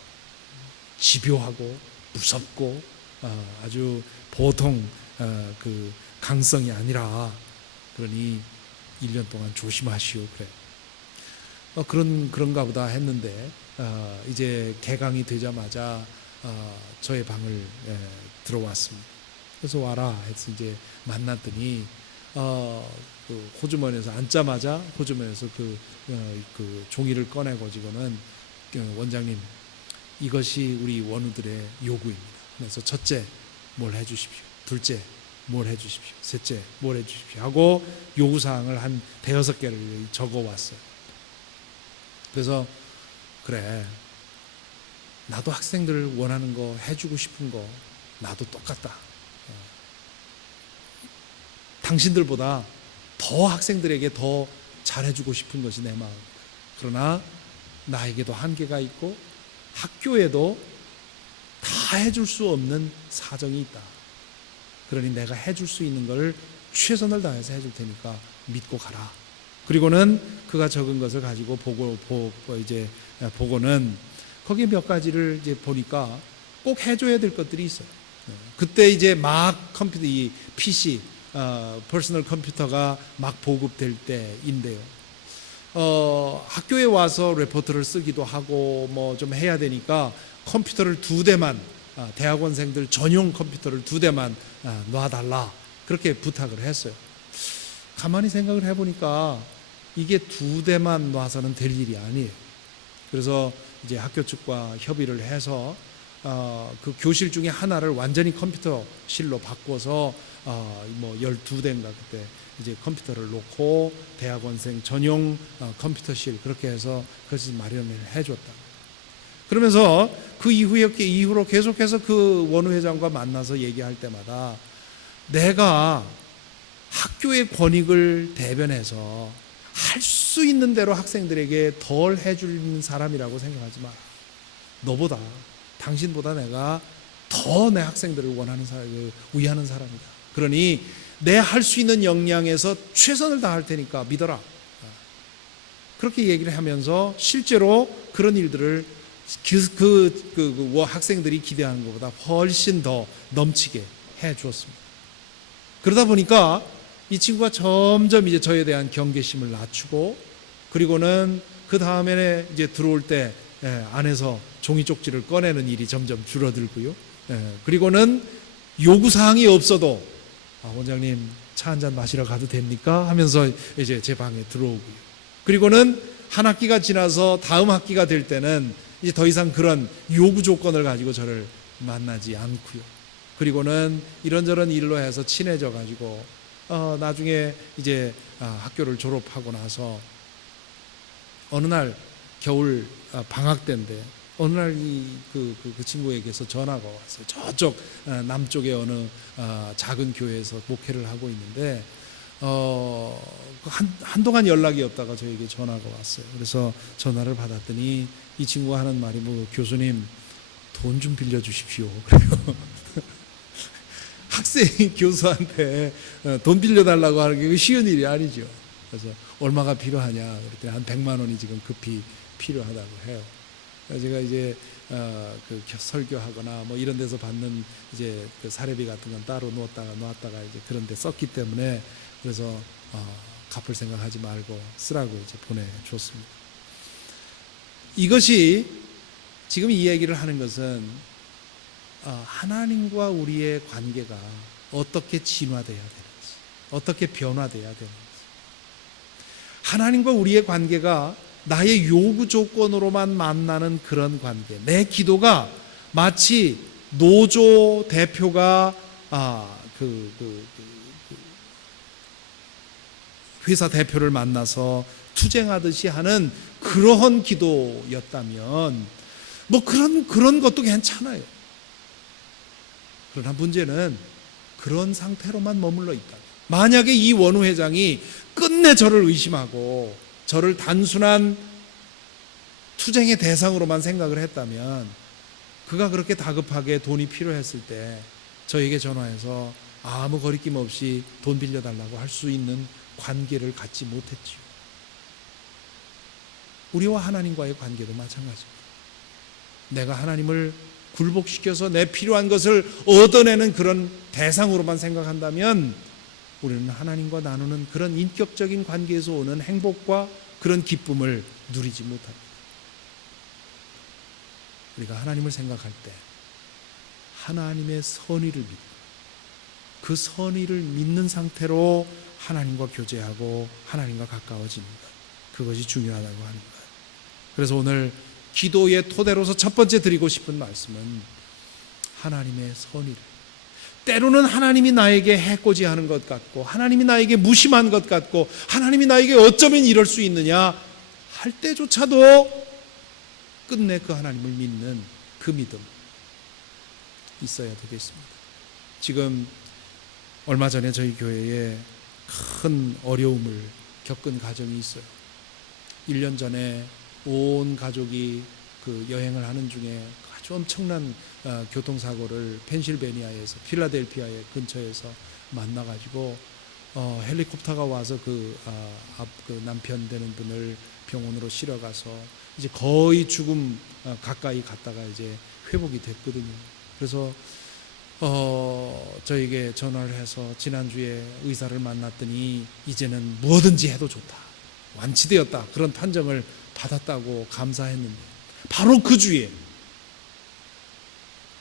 집요하고 무섭고 아주 보통 그 강성이 아니라, 그러니 1년 동안 조심하시오 그래. 그런가 보다 했는데 이제 개강이 되자마자 저의 방을 들어왔습니다. 그래서 와라 해서 이제 만났더니 그 호주머니에서 앉자마자 호주머니에서 그 종이를 꺼내고지고는 원장님, 이것이 우리 원우들의 요구입니다. 그래서 첫째 뭘 해주십시오, 둘째 뭘 해주십시오, 셋째 뭘 해주십시오 하고 요구사항을 한 5개를 적어왔어요. 그래서 그래, 나도 학생들 원하는 거 해주고 싶은 거 나도 똑같다. 당신들보다 더 학생들에게 더 잘해주고 싶은 것이 내 마음입니다. 그러나 나에게도 한계가 있고 학교에도 다 해줄 수 없는 사정이 있다. 그러니 내가 해줄 수 있는 걸 최선을 다해서 해줄 테니까 믿고 가라. 그리고는 그가 적은 것을 가지고 보고는 거기에 몇 가지를 이제 보니까 꼭 해줘야 될 것들이 있어요. 그때 이제 막 컴퓨터, 이 PC, 퍼스널 컴퓨터가 막 보급될 때인데요. 학교에 와서 레포트를 쓰기도 하고 뭐 좀 해야 되니까 컴퓨터를 2대만, 대학원생들 전용 컴퓨터를 2대만 놔달라, 그렇게 부탁을 했어요. 가만히 생각을 해보니까 이게 2대만 놔서는 될 일이 아니에요. 그래서 이제 학교 측과 협의를 해서 그 교실 중에 하나를 완전히 컴퓨터실로 바꿔서 뭐 12대인가 그때 이제 컴퓨터를 놓고 대학원생 전용 컴퓨터실, 그렇게 해서 그것을 마련을 해줬다. 그러면서 그 이후로 계속해서 그 원우 회장과 만나서 얘기할 때마다 내가 학교의 권익을 대변해서 할 수 있는 대로 학생들에게 덜 해줄 사람이라고 생각하지 마라. 너보다, 당신보다 내가 더 내 학생들을 위하는 사람이다. 그러니 내 할 수 있는 역량에서 최선을 다할 테니까 믿어라. 그렇게 얘기를 하면서 실제로 그런 일들을 학생들이 기대하는 것보다 훨씬 더 넘치게 해 주었습니다. 그러다 보니까 이 친구가 점점 이제 저에 대한 경계심을 낮추고, 그리고는 그 다음에 이제 들어올 때 안에서 종이 쪽지를 꺼내는 일이 점점 줄어들고요. 그리고는 요구사항이 없어도 원장님 차 한잔 마시러 가도 됩니까? 하면서 이제 제 방에 들어오고요. 그리고는 한 학기가 지나서 다음 학기가 될 때는 이제 더 이상 그런 요구 조건을 가지고 저를 만나지 않고요. 그리고는 이런저런 일로 해서 친해져 가지고 나중에 이제 학교를 졸업하고 나서 어느 날 겨울 방학 때인데 어느 날 그 친구에게서 전화가 왔어요. 저쪽 남쪽의 어느 작은 교회에서 목회를 하고 있는데 한동안 연락이 없다가 저에게 전화가 왔어요. 그래서 전화를 받았더니 이 친구가 하는 말이 뭐, 교수님 돈 좀 빌려주십시오. 그래요. 학생이 교수한테 돈 빌려달라고 하는 게 쉬운 일이 아니죠. 그래서 얼마가 필요하냐 그랬더니 한 100만 원이 지금 급히 필요하다고 해요. 제가 이제 그 설교하거나 뭐 이런 데서 받는 이제 그 사례비 같은 건 따로 놓았다가 이제 그런 데 썼기 때문에, 그래서 갚을 생각하지 말고 쓰라고 이제 보내줬습니다. 이것이 지금 이 얘기를 하는 것은 하나님과 우리의 관계가 어떻게 진화돼야 되는지, 어떻게 변화돼야 되는지, 하나님과 우리의 관계가 나의 요구 조건으로만 만나는 그런 관계, 내 기도가 마치 노조 대표가 회사 대표를 만나서 투쟁하듯이 하는 그러한 기도였다면 뭐 그런 것도 괜찮아요. 그러나 문제는 그런 상태로만 머물러 있다. 만약에 이 원우 회장이 끝내 저를 의심하고 저를 단순한 투쟁의 대상으로만 생각을 했다면, 그가 그렇게 다급하게 돈이 필요했을 때 저에게 전화해서 아무 거리낌 없이 돈 빌려달라고 할 수 있는 관계를 갖지 못했지요. 우리와 하나님과의 관계도 마찬가지입니다. 내가 하나님을 굴복시켜서 내 필요한 것을 얻어내는 그런 대상으로만 생각한다면 우리는 하나님과 나누는 그런 인격적인 관계에서 오는 행복과 그런 기쁨을 누리지 못합니다. 우리가 하나님을 생각할 때 하나님의 선의를 믿고 그 선의를 믿는 상태로 하나님과 교제하고 하나님과 가까워지는 것, 그것이 중요하다고 하는 것. 그래서 오늘 기도의 토대로서 첫 번째 드리고 싶은 말씀은 하나님의 선의를, 때로는 하나님이 나에게 해코지하는 것 같고 하나님이 나에게 무심한 것 같고 하나님이 나에게 어쩌면 이럴 수 있느냐 할 때조차도 끝내 그 하나님을 믿는 그 믿음 있어야 되겠습니다. 지금 얼마 전에 저희 교회에 큰 어려움을 겪은 가정이 있어요. 1년 전에 온 가족이 그 여행을 하는 중에 아주 엄청난 교통사고를 펜실베니아에서 필라델피아의 근처에서 만나가지고 헬리콥터가 와서 그 남편 되는 분을 병원으로 실어가서 이제 거의 죽음 가까이 갔다가 이제 회복이 됐거든요. 그래서 저에게 전화를 해서 지난주에 의사를 만났더니 이제는 뭐든지 해도 좋다, 완치되었다, 그런 판정을 받았다고 감사했는데 바로 그 주에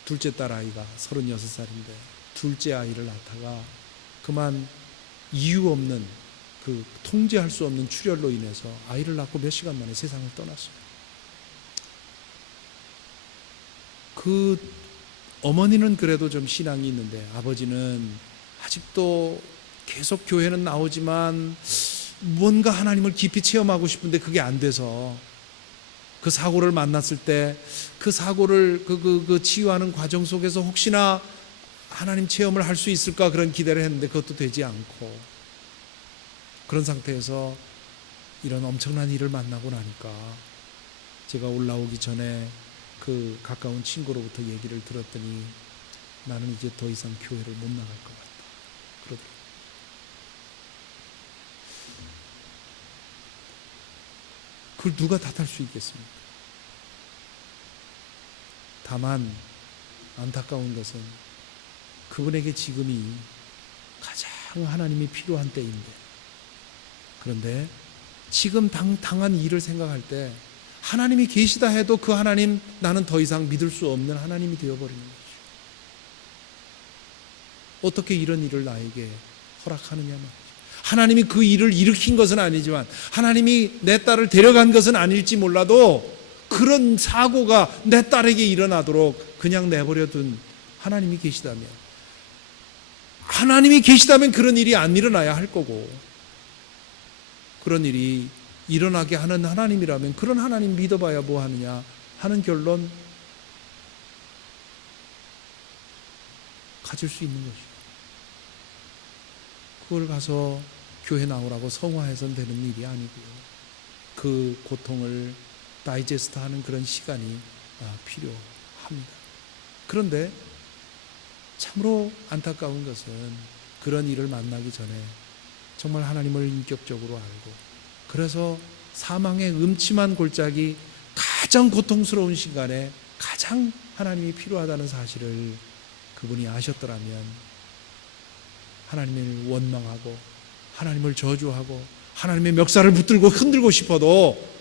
둘째 딸 아이가 36살인데 둘째 아이를 낳다가 그만 이유 없는 그 통제할 수 없는 출혈로 인해서 아이를 낳고 몇 시간 만에 세상을 떠났어요. 그 어머니는 그래도 좀 신앙이 있는데 아버지는 아직도 계속 교회는 나오지만 뭔가 하나님을 깊이 체험하고 싶은데 그게 안 돼서 그 사고를 만났을 때 그 사고를 그 치유하는 과정 속에서 혹시나 하나님 체험을 할 수 있을까 그런 기대를 했는데 그것도 되지 않고 그런 상태에서 이런 엄청난 일을 만나고 나니까 제가 올라오기 전에 그 가까운 친구로부터 얘기를 들었더니 나는 이제 더 이상 교회를 못 나갈 것 같다 그러더라고요. 그걸 누가 탓할 수 있겠습니까? 다만 안타까운 것은 그분에게 지금이 가장 하나님이 필요한 때인데, 그런데 지금 당한 일을 생각할 때 하나님이 계시다 해도 그 하나님 나는 더 이상 믿을 수 없는 하나님이 되어버리는 거죠. 어떻게 이런 일을 나에게 허락하느냐 말이죠. 하나님이 그 일을 일으킨 것은 아니지만 하나님이 내 딸을 데려간 것은 아닐지 몰라도 그런 사고가 내 딸에게 일어나도록 그냥 내버려둔 하나님이 계시다면, 하나님이 계시다면 그런 일이 안 일어나야 할 거고, 그런 일이 일어나게 하는 하나님이라면 그런 하나님 믿어봐야 뭐 하느냐 하는 결론 가질 수 있는 것이죠. 그걸 가서 교회 나오라고 성화해서는 되는 일이 아니고요. 그 고통을 다이제스트하는 그런 시간이 필요합니다. 그런데 참으로 안타까운 것은 그런 일을 만나기 전에 정말 하나님을 인격적으로 알고, 그래서 사망의 음침한 골짜기 가장 고통스러운 시간에 가장 하나님이 필요하다는 사실을 그분이 아셨더라면 하나님을 원망하고 하나님을 저주하고 하나님의 멱살을 붙들고 흔들고 싶어도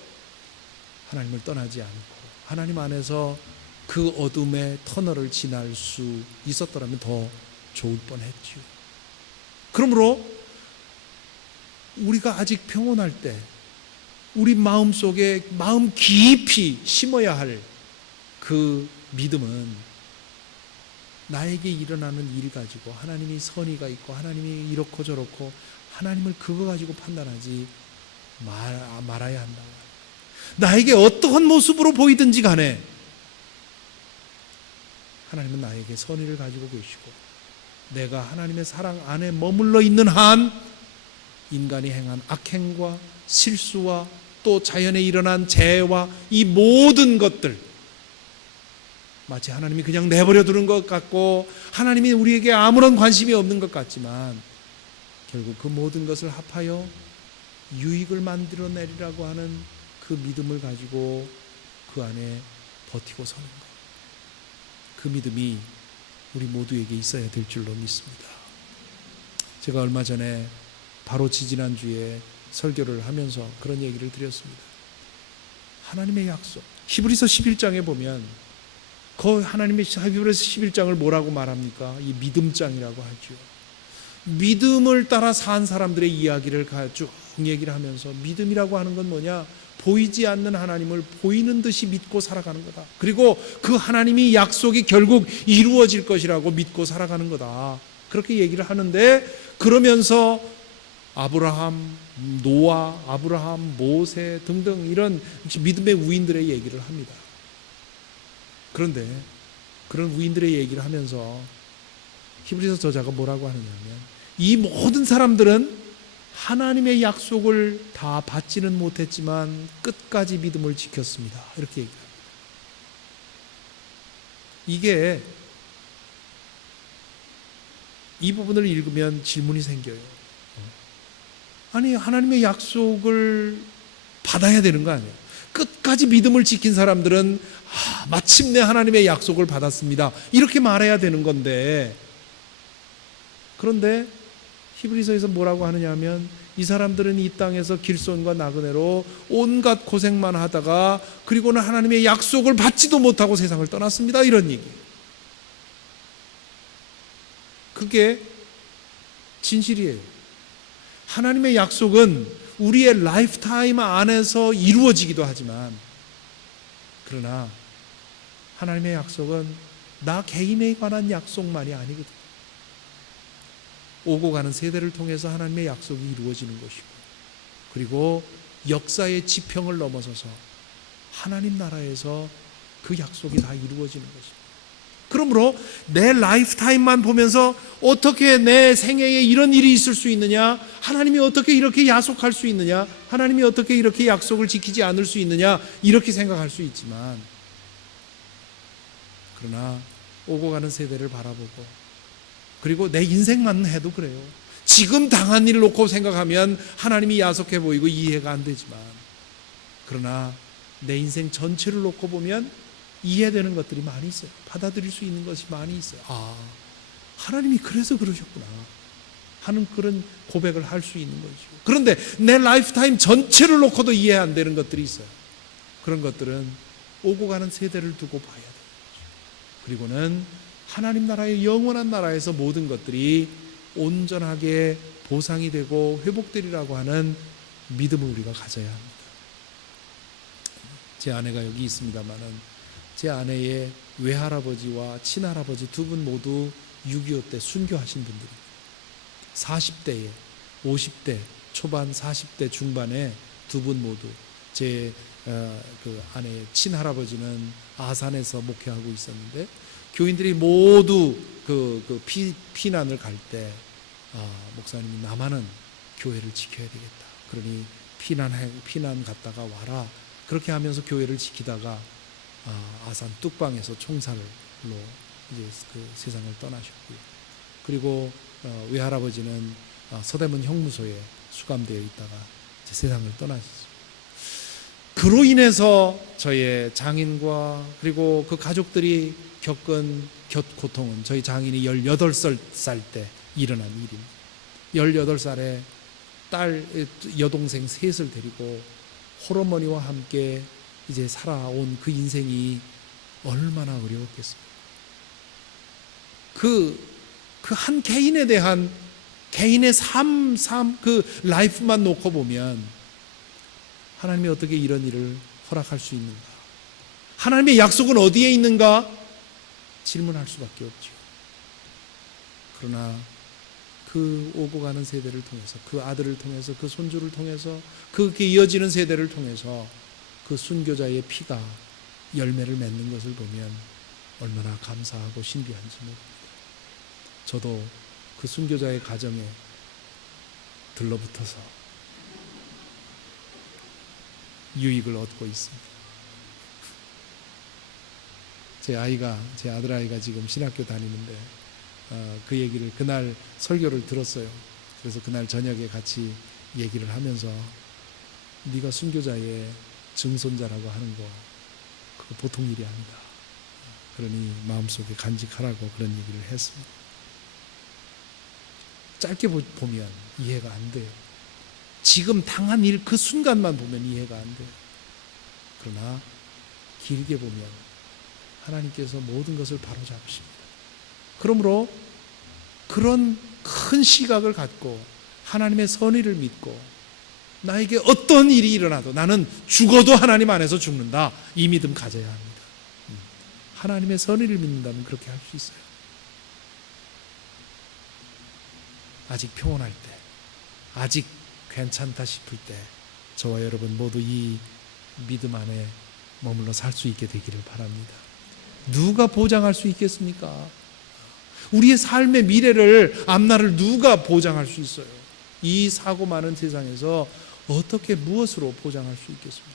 하나님을 떠나지 않고 하나님 안에서 그 어둠의 터널을 지날 수 있었더라면 더 좋을 뻔했지요. 그러므로 우리가 아직 평온할 때 우리 마음속에 마음 깊이 심어야 할 그 믿음은 나에게 일어나는 일 가지고 하나님이 선의가 있고 하나님이 이렇고 저렇고 하나님을 그거 가지고 판단하지 말아야 한다고. 나에게 어떠한 모습으로 보이든지 간에 하나님은 나에게 선의를 가지고 계시고, 내가 하나님의 사랑 안에 머물러 있는 한 인간이 행한 악행과 실수와 또 자연에 일어난 재해와 이 모든 것들, 마치 하나님이 그냥 내버려 두는 것 같고 하나님이 우리에게 아무런 관심이 없는 것 같지만 결국 그 모든 것을 합하여 유익을 만들어내리라고 하는 그 믿음을 가지고 그 안에 버티고 서는 것, 그 믿음이 우리 모두에게 있어야 될 줄로 믿습니다. 제가 얼마 전에 바로 지지난주에 설교를 하면서 그런 얘기를 드렸습니다. 하나님의 약속, 히브리서 11장에 보면 그 하나님의 히브리서 11장을 뭐라고 말합니까? 이 믿음장이라고 하죠. 믿음을 따라 산 사람들의 이야기를 쭉 얘기를 하면서 믿음이라고 하는 건 뭐냐? 보이지 않는 하나님을 보이는 듯이 믿고 살아가는 거다. 그리고 그 하나님이 약속이 결국 이루어질 것이라고 믿고 살아가는 거다. 그렇게 얘기를 하는데 그러면서 아브라함, 노아, 아브라함, 모세 등등 이런 믿음의 우인들의 얘기를 합니다. 그런데 그런 우인들의 얘기를 하면서 히브리서 저자가 뭐라고 하느냐면 이 모든 사람들은 하나님의 약속을 다 받지는 못했지만 끝까지 믿음을 지켰습니다. 이렇게 얘기합니다. 이게 이 부분을 읽으면 질문이 생겨요. 아니 하나님의 약속을 받아야 되는 거 아니에요? 끝까지 믿음을 지킨 사람들은 마침내 하나님의 약속을 받았습니다. 이렇게 말해야 되는 건데 그런데 히브리서에서 뭐라고 하느냐 하면 이 사람들은 이 땅에서 길손과 나그네로 온갖 고생만 하다가 그리고는 하나님의 약속을 받지도 못하고 세상을 떠났습니다. 이런 얘기. 그게 진실이에요. 하나님의 약속은 우리의 라이프타임 안에서 이루어지기도 하지만 그러나 하나님의 약속은 나 개인에 관한 약속만이 아니거든요. 오고 가는 세대를 통해서 하나님의 약속이 이루어지는 것이고 그리고 역사의 지평을 넘어서서 하나님 나라에서 그 약속이 다 이루어지는 것입니다. 그러므로 내 라이프타임만 보면서 어떻게 내 생애에 이런 일이 있을 수 있느냐, 하나님이 어떻게 이렇게 약속할 수 있느냐, 하나님이 어떻게 이렇게 약속을 지키지 않을 수 있느냐 이렇게 생각할 수 있지만 그러나 오고 가는 세대를 바라보고 그리고 내 인생만 해도 그래요. 지금 당한 일을 놓고 생각하면 하나님이 야속해 보이고 이해가 안 되지만 그러나 내 인생 전체를 놓고 보면 이해되는 것들이 많이 있어요. 받아들일 수 있는 것이 많이 있어요. 아, 하나님이 그래서 그러셨구나 하는 그런 고백을 할 수 있는 거죠. 그런데 내 라이프타임 전체를 놓고도 이해 안 되는 것들이 있어요. 그런 것들은 오고 가는 세대를 두고 봐야 돼요. 그리고는 하나님 나라의 영원한 나라에서 모든 것들이 온전하게 보상이 되고 회복되리라고 하는 믿음을 우리가 가져야 합니다. 제 아내가 여기 있습니다마는 제 아내의 외할아버지와 친할아버지 두 분 모두 6.25 때 순교하신 분들입니다. 40대에 50대 초반 40대 중반에 두 분 모두 제 그 아내의 친할아버지는 아산에서 목회하고 있었는데 교인들이 모두 피난을 갈 때 목사님이 나만은 교회를 지켜야 되겠다. 그러니 피난 갔다가 와라. 그렇게 하면서 교회를 지키다가 아산 뚝방에서 총살로 이제 그 세상을 떠나셨고요. 그리고 외할아버지는 서대문 형무소에 수감되어 있다가 이제 세상을 떠나셨습니다. 그로 인해서 저의 장인과 그리고 그 가족들이 겪은 고통은 저희 장인이 18살 때 일어난 일입니다. 18살에 딸, 여동생 셋을 데리고 홀어머니와 함께 이제 살아온 그 인생이 얼마나 어려웠겠습니까? 그 한 개인에 대한 개인의 그 라이프만 놓고 보면 하나님이 어떻게 이런 일을 허락할 수 있는가? 하나님의 약속은 어디에 있는가? 질문할 수밖에 없죠. 그러나 그 오고 가는 세대를 통해서 그 아들을 통해서 그 손주를 통해서 그렇게 이어지는 세대를 통해서 그 순교자의 피가 열매를 맺는 것을 보면 얼마나 감사하고 신비한지 모릅니다. 저도 그 순교자의 가정에 들러붙어서 유익을 얻고 있습니다. 제 아들 아이가 지금 신학교 다니는데 그 얘기를 그날 설교를 들었어요. 그래서 그날 저녁에 같이 얘기를 하면서 네가 순교자의 증손자라고 하는 거 그거 보통 일이 아니다. 그러니 마음속에 간직하라고 그런 얘기를 했습니다. 짧게 보면 이해가 안 돼요. 지금 당한 일 그 순간만 보면 이해가 안 돼요. 그러나 길게 보면 하나님께서 모든 것을 바로잡으십니다. 그러므로 그런 큰 시각을 갖고 하나님의 선의를 믿고 나에게 어떤 일이 일어나도 나는 죽어도 하나님 안에서 죽는다. 이 믿음 가져야 합니다. 하나님의 선의를 믿는다면 그렇게 할 수 있어요. 아직 평온할 때, 아직 괜찮다 싶을 때 저와 여러분 모두 이 믿음 안에 머물러 살 수 있게 되기를 바랍니다. 누가 보장할 수 있겠습니까? 우리의 삶의 미래를, 앞날을 누가 보장할 수 있어요? 이 사고 많은 세상에서 어떻게 무엇으로 보장할 수 있겠습니까?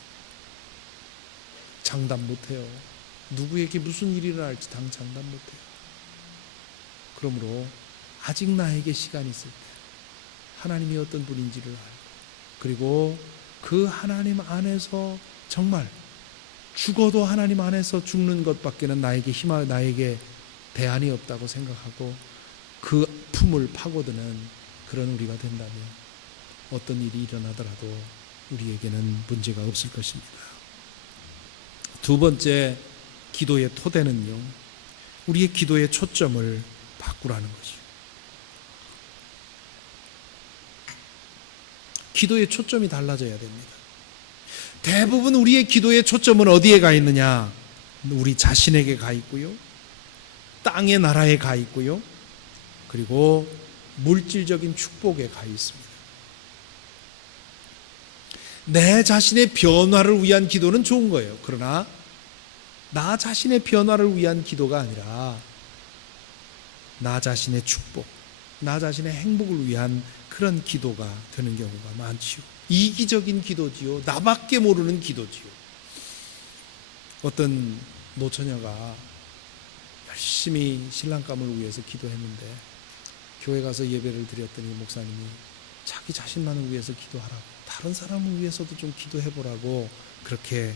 장담 못해요. 누구에게 무슨 일이 일어날지 장담 못해요. 그러므로 아직 나에게 시간이 있을 때 하나님이 어떤 분인지를 알고, 그리고 그 하나님 안에서 정말 죽어도 하나님 안에서 죽는 것밖에는 나에게 대안이 없다고 생각하고 그 품을 파고드는 그런 우리가 된다면 어떤 일이 일어나더라도 우리에게는 문제가 없을 것입니다. 두 번째 기도의 토대는요, 우리의 기도의 초점을 바꾸라는 거죠. 기도의 초점이 달라져야 됩니다. 대부분 우리의 기도의 초점은 어디에 가 있느냐? 우리 자신에게 가 있고요, 땅의 나라에 가 있고요, 그리고 물질적인 축복에 가 있습니다. 내 자신의 변화를 위한 기도는 좋은 거예요. 그러나 나 자신의 변화를 위한 기도가 아니라 나 자신의 축복, 나 자신의 행복을 위한 그런 기도가 되는 경우가 많지요. 이기적인 기도지요. 나밖에 모르는 기도지요. 어떤 노처녀가 열심히 신랑감을 위해서 기도했는데 교회 가서 예배를 드렸더니 목사님이 자기 자신만을 위해서 기도하라고, 다른 사람을 위해서도 좀 기도해보라고 그렇게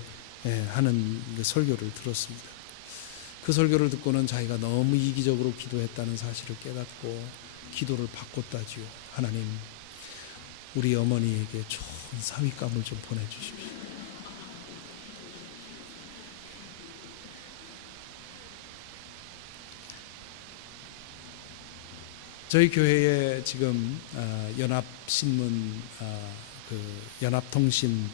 하는 설교를 들었습니다. 그 설교를 듣고는 자기가 너무 이기적으로 기도했다는 사실을 깨닫고 기도를 바꿨다지요. 하나님, 우리 어머니에게 좋은 사윗감을 좀 보내주십시오. 저희 교회에 지금 연합신문, 연합통신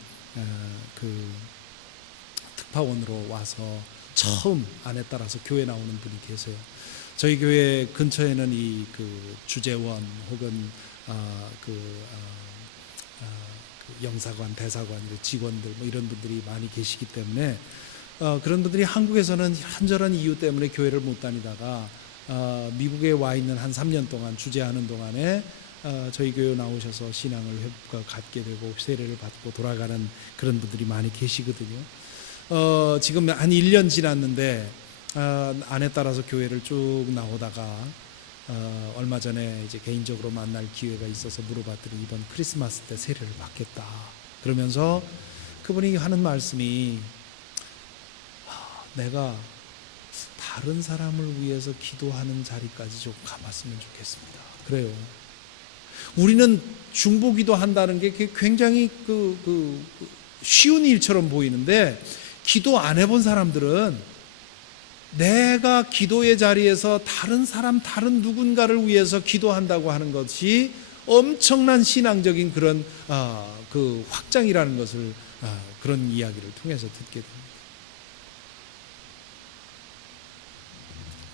특파원으로 와서 처음 안에 따라서 교회 나오는 분이 계세요. 저희 교회 근처에는 이 주재원 혹은 영사관, 대사관, 직원들 이런 분들이 많이 계시기 때문에 그런 분들이 한국에서는 한절한 이유 때문에 교회를 못 다니다가 미국에 와 있는 한 3년 동안 주재하는 동안에 저희 교회 나오셔서 신앙을 갖게 되고 세례를 받고 돌아가는 그런 분들이 많이 계시거든요. 지금 한 1년 지났는데 안에 따라서 교회를 쭉 나오다가 얼마 전에 이제 개인적으로 만날 기회가 있어서 물어봤더니 이번 크리스마스 때 세례를 받겠다 그러면서 그분이 하는 말씀이 내가 다른 사람을 위해서 기도하는 자리까지 좀 가봤으면 좋겠습니다. 그래요. 우리는 중보기도 한다는 게 굉장히 쉬운 일처럼 보이는데 기도 안 해본 사람들은 내가 기도의 자리에서 다른 사람, 다른 누군가를 위해서 기도한다고 하는 것이 엄청난 신앙적인 그런 확장이라는 것을 그런 이야기를 통해서 듣게 됩니다.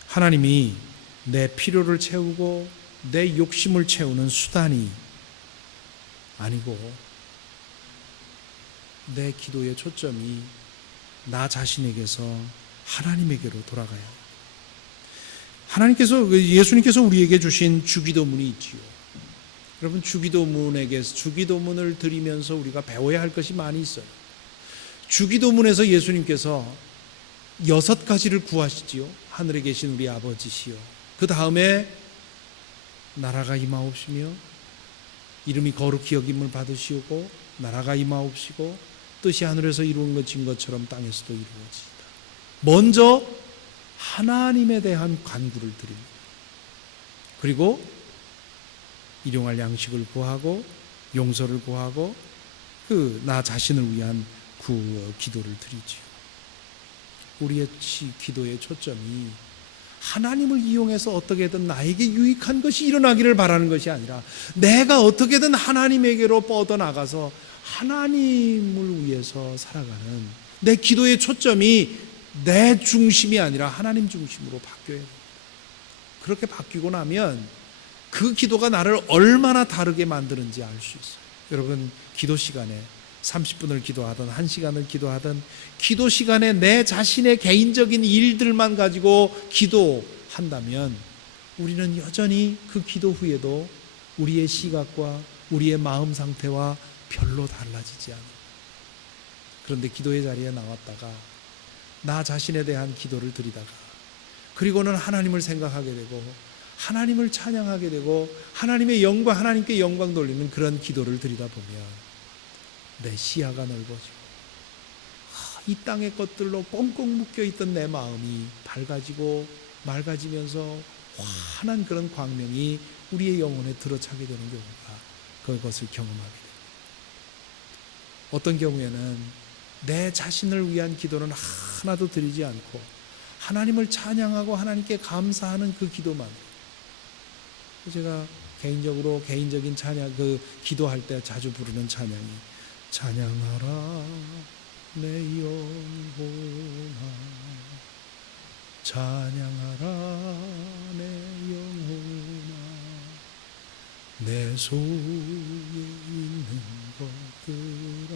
하나님이 내 필요를 채우고 내 욕심을 채우는 수단이 아니고 내 기도의 초점이 나 자신에게서 하나님에게로 돌아가야 해요. 예수님께서 우리에게 주신 주기도문이 있지요. 여러분, 주기도문을 드리면서 우리가 배워야 할 것이 많이 있어요. 주기도문에서 예수님께서 6가지를 구하시지요. 하늘에 계신 우리 아버지시여. 그 다음에 나라가 임하옵시며 이름이 거룩히 여김을 받으시오고 나라가 임하옵시고 뜻이 하늘에서 이루어진 것처럼 땅에서도 이루어지이다. 먼저 하나님에 대한 간구를 드립니다. 그리고 일용할 양식을 구하고 용서를 구하고 나 자신을 위한 기도를 드리지요. 우리의 기도의 초점이 하나님을 이용해서 어떻게든 나에게 유익한 것이 일어나기를 바라는 것이 아니라 내가 어떻게든 하나님에게로 뻗어나가서 하나님을 위해서 살아가는 내 기도의 초점이 내 중심이 아니라 하나님 중심으로 바뀌어야 됩니다. 그렇게 바뀌고 나면 그 기도가 나를 얼마나 다르게 만드는지 알 수 있어요. 여러분, 기도 시간에 30분을 기도하든 1시간을 기도하든 기도 시간에 내 자신의 개인적인 일들만 가지고 기도한다면 우리는 여전히 그 기도 후에도 우리의 시각과 우리의 마음 상태와 별로 달라지지 않아요. 그런데 기도의 자리에 나왔다가 나 자신에 대한 기도를 드리다가 그리고는 하나님을 생각하게 되고 하나님을 찬양하게 되고 하나님의 영광, 하나님께 영광 돌리는 그런 기도를 드리다 보면 내 시야가 넓어지고 이 땅의 것들로 꽁꽁 묶여있던 내 마음이 밝아지고 맑아지면서 환한 그런 광명이 우리의 영혼에 들어차게 되는 경우가 그것을 경험하게 됩니다. 어떤 경우에는 내 자신을 위한 기도는 하나도 드리지 않고 하나님을 찬양하고 하나님께 감사하는 그 기도만. 제가 개인적인 찬양, 기도할 때 자주 부르는 찬양이 찬양하라 내 영혼아 찬양하라 내 영혼아 내 속에 있는 것들아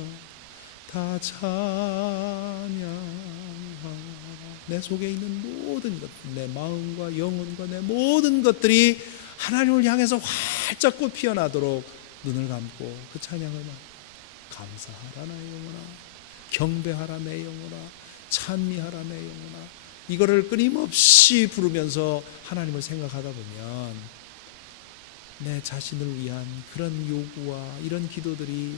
다 찬양하라. 내 속에 있는 모든 것, 내 마음과 영혼과 내 모든 것들이 하나님을 향해서 활짝 꽃 피어나도록 눈을 감고 그 찬양을 감사하라 내 영혼아 경배하라 내 영혼아 찬미하라 내 영혼아 이거를 끊임없이 부르면서 하나님을 생각하다 보면 내 자신을 위한 그런 요구와 이런 기도들이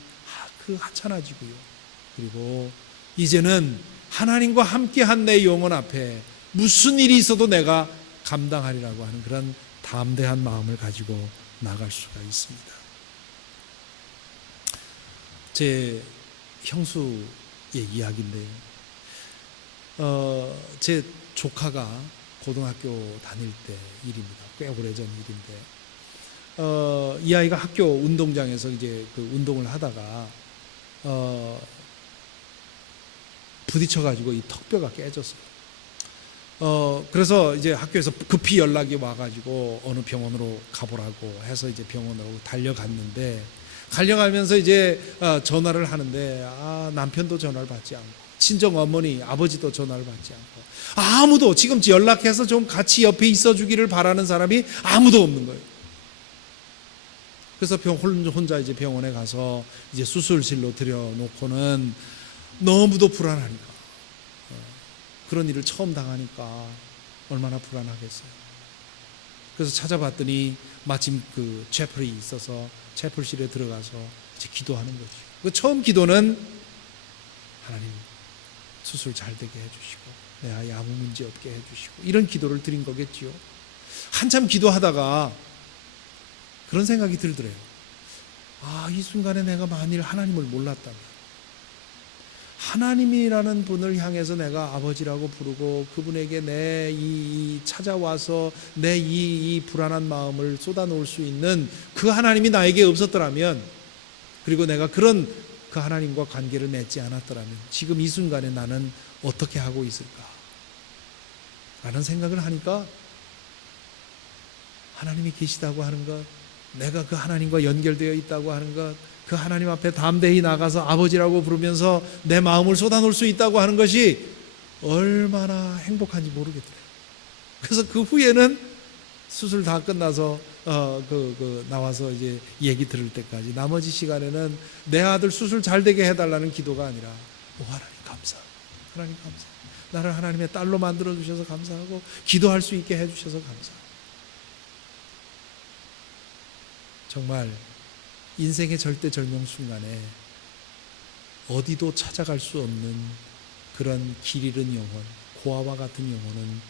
하찮아지고요. 그리고 이제는 하나님과 함께한 내 영혼 앞에 무슨 일이 있어도 내가 감당하리라고 하는 그런 담대한 마음을 가지고 나갈 수가 있습니다. 제 형수의 이야기인데요. 제 조카가 고등학교 다닐 때 일입니다. 꽤 오래전 일인데, 이 아이가 학교 운동장에서 이제 그 운동을 하다가 부딪혀가지고 이 턱뼈가 깨졌어요. 그래서 이제 학교에서 급히 연락이 와가지고 어느 병원으로 가보라고 해서 이제 병원으로 달려갔는데, 달려가면서 이제 전화를 하는데 남편도 전화를 받지 않고 친정 어머니 아버지도 전화를 받지 않고 아무도 지금 연락해서 좀 같이 옆에 있어 주기를 바라는 사람이 아무도 없는 거예요. 그래서 혼자 이제 병원에 가서 이제 수술실로 들여놓고는 너무도 불안하니까, 그런 일을 처음 당하니까 얼마나 불안하겠어요. 그래서 찾아봤더니 마침 그 채플이 있어서 채플실에 들어가서 이제 기도하는 거죠. 그 처음 기도는 하나님 수술 잘 되게 해주시고 내 아이 아무 문제 없게 해주시고 이런 기도를 드린 거겠지요. 한참 기도하다가 그런 생각이 들더래요. 이 순간에 내가 만일 하나님을 몰랐다면, 하나님이라는 분을 향해서 내가 아버지라고 부르고 그분에게 내 찾아와서 내 이 불안한 마음을 쏟아놓을 수 있는 그 하나님이 나에게 없었더라면, 그리고 내가 그 하나님과 관계를 맺지 않았더라면 지금 이 순간에 나는 어떻게 하고 있을까? 라는 생각을 하니까 하나님이 계시다고 하는 것, 내가 그 하나님과 연결되어 있다고 하는 것, 그 하나님 앞에 담대히 나가서 아버지라고 부르면서 내 마음을 쏟아놓을 수 있다고 하는 것이 얼마나 행복한지 모르겠더래요. 그래서 그 후에는 수술 다 끝나서 나와서 이제 얘기 들을 때까지 나머지 시간에는 내 아들 수술 잘 되게 해달라는 기도가 아니라 하나님 감사, 하나님 감사, 나를 하나님의 딸로 만들어 주셔서 감사하고 기도할 수 있게 해주셔서 감사하고, 정말 인생의 절대절명 순간에 어디도 찾아갈 수 없는 그런 길 잃은 영혼, 고아와 같은 영혼은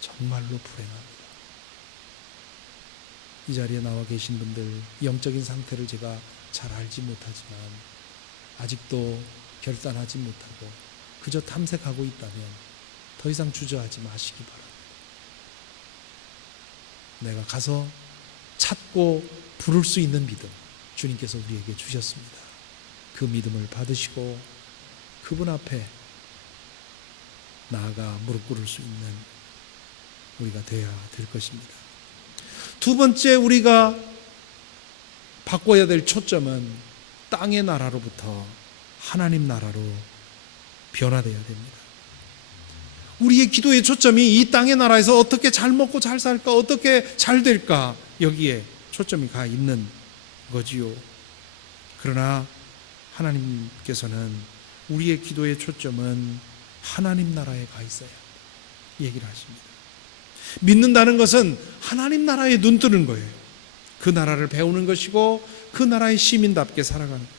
정말로 불행합니다. 이 자리에 나와 계신 분들 영적인 상태를 제가 잘 알지 못하지만 아직도 결단하지 못하고 그저 탐색하고 있다면 더 이상 주저하지 마시기 바랍니다. 내가 가서 찾고 부를 수 있는 믿음 주님께서 우리에게 주셨습니다. 그 믿음을 받으시고 그분 앞에 나아가 무릎 꿇을 수 있는 우리가 되어야 될 것입니다. 두 번째 우리가 바꿔야 될 초점은 땅의 나라로부터 하나님 나라로 변화되어야 됩니다. 우리의 기도의 초점이 이 땅의 나라에서 어떻게 잘 먹고 잘 살까, 어떻게 잘 될까, 여기에 초점이 가 있는 거지요. 그러나 하나님께서는 우리의 기도의 초점은 하나님 나라에 가 있어야 얘기를 하십니다. 믿는다는 것은 하나님 나라에 눈 뜨는 거예요. 그 나라를 배우는 것이고 그 나라의 시민답게 살아가는 거예요.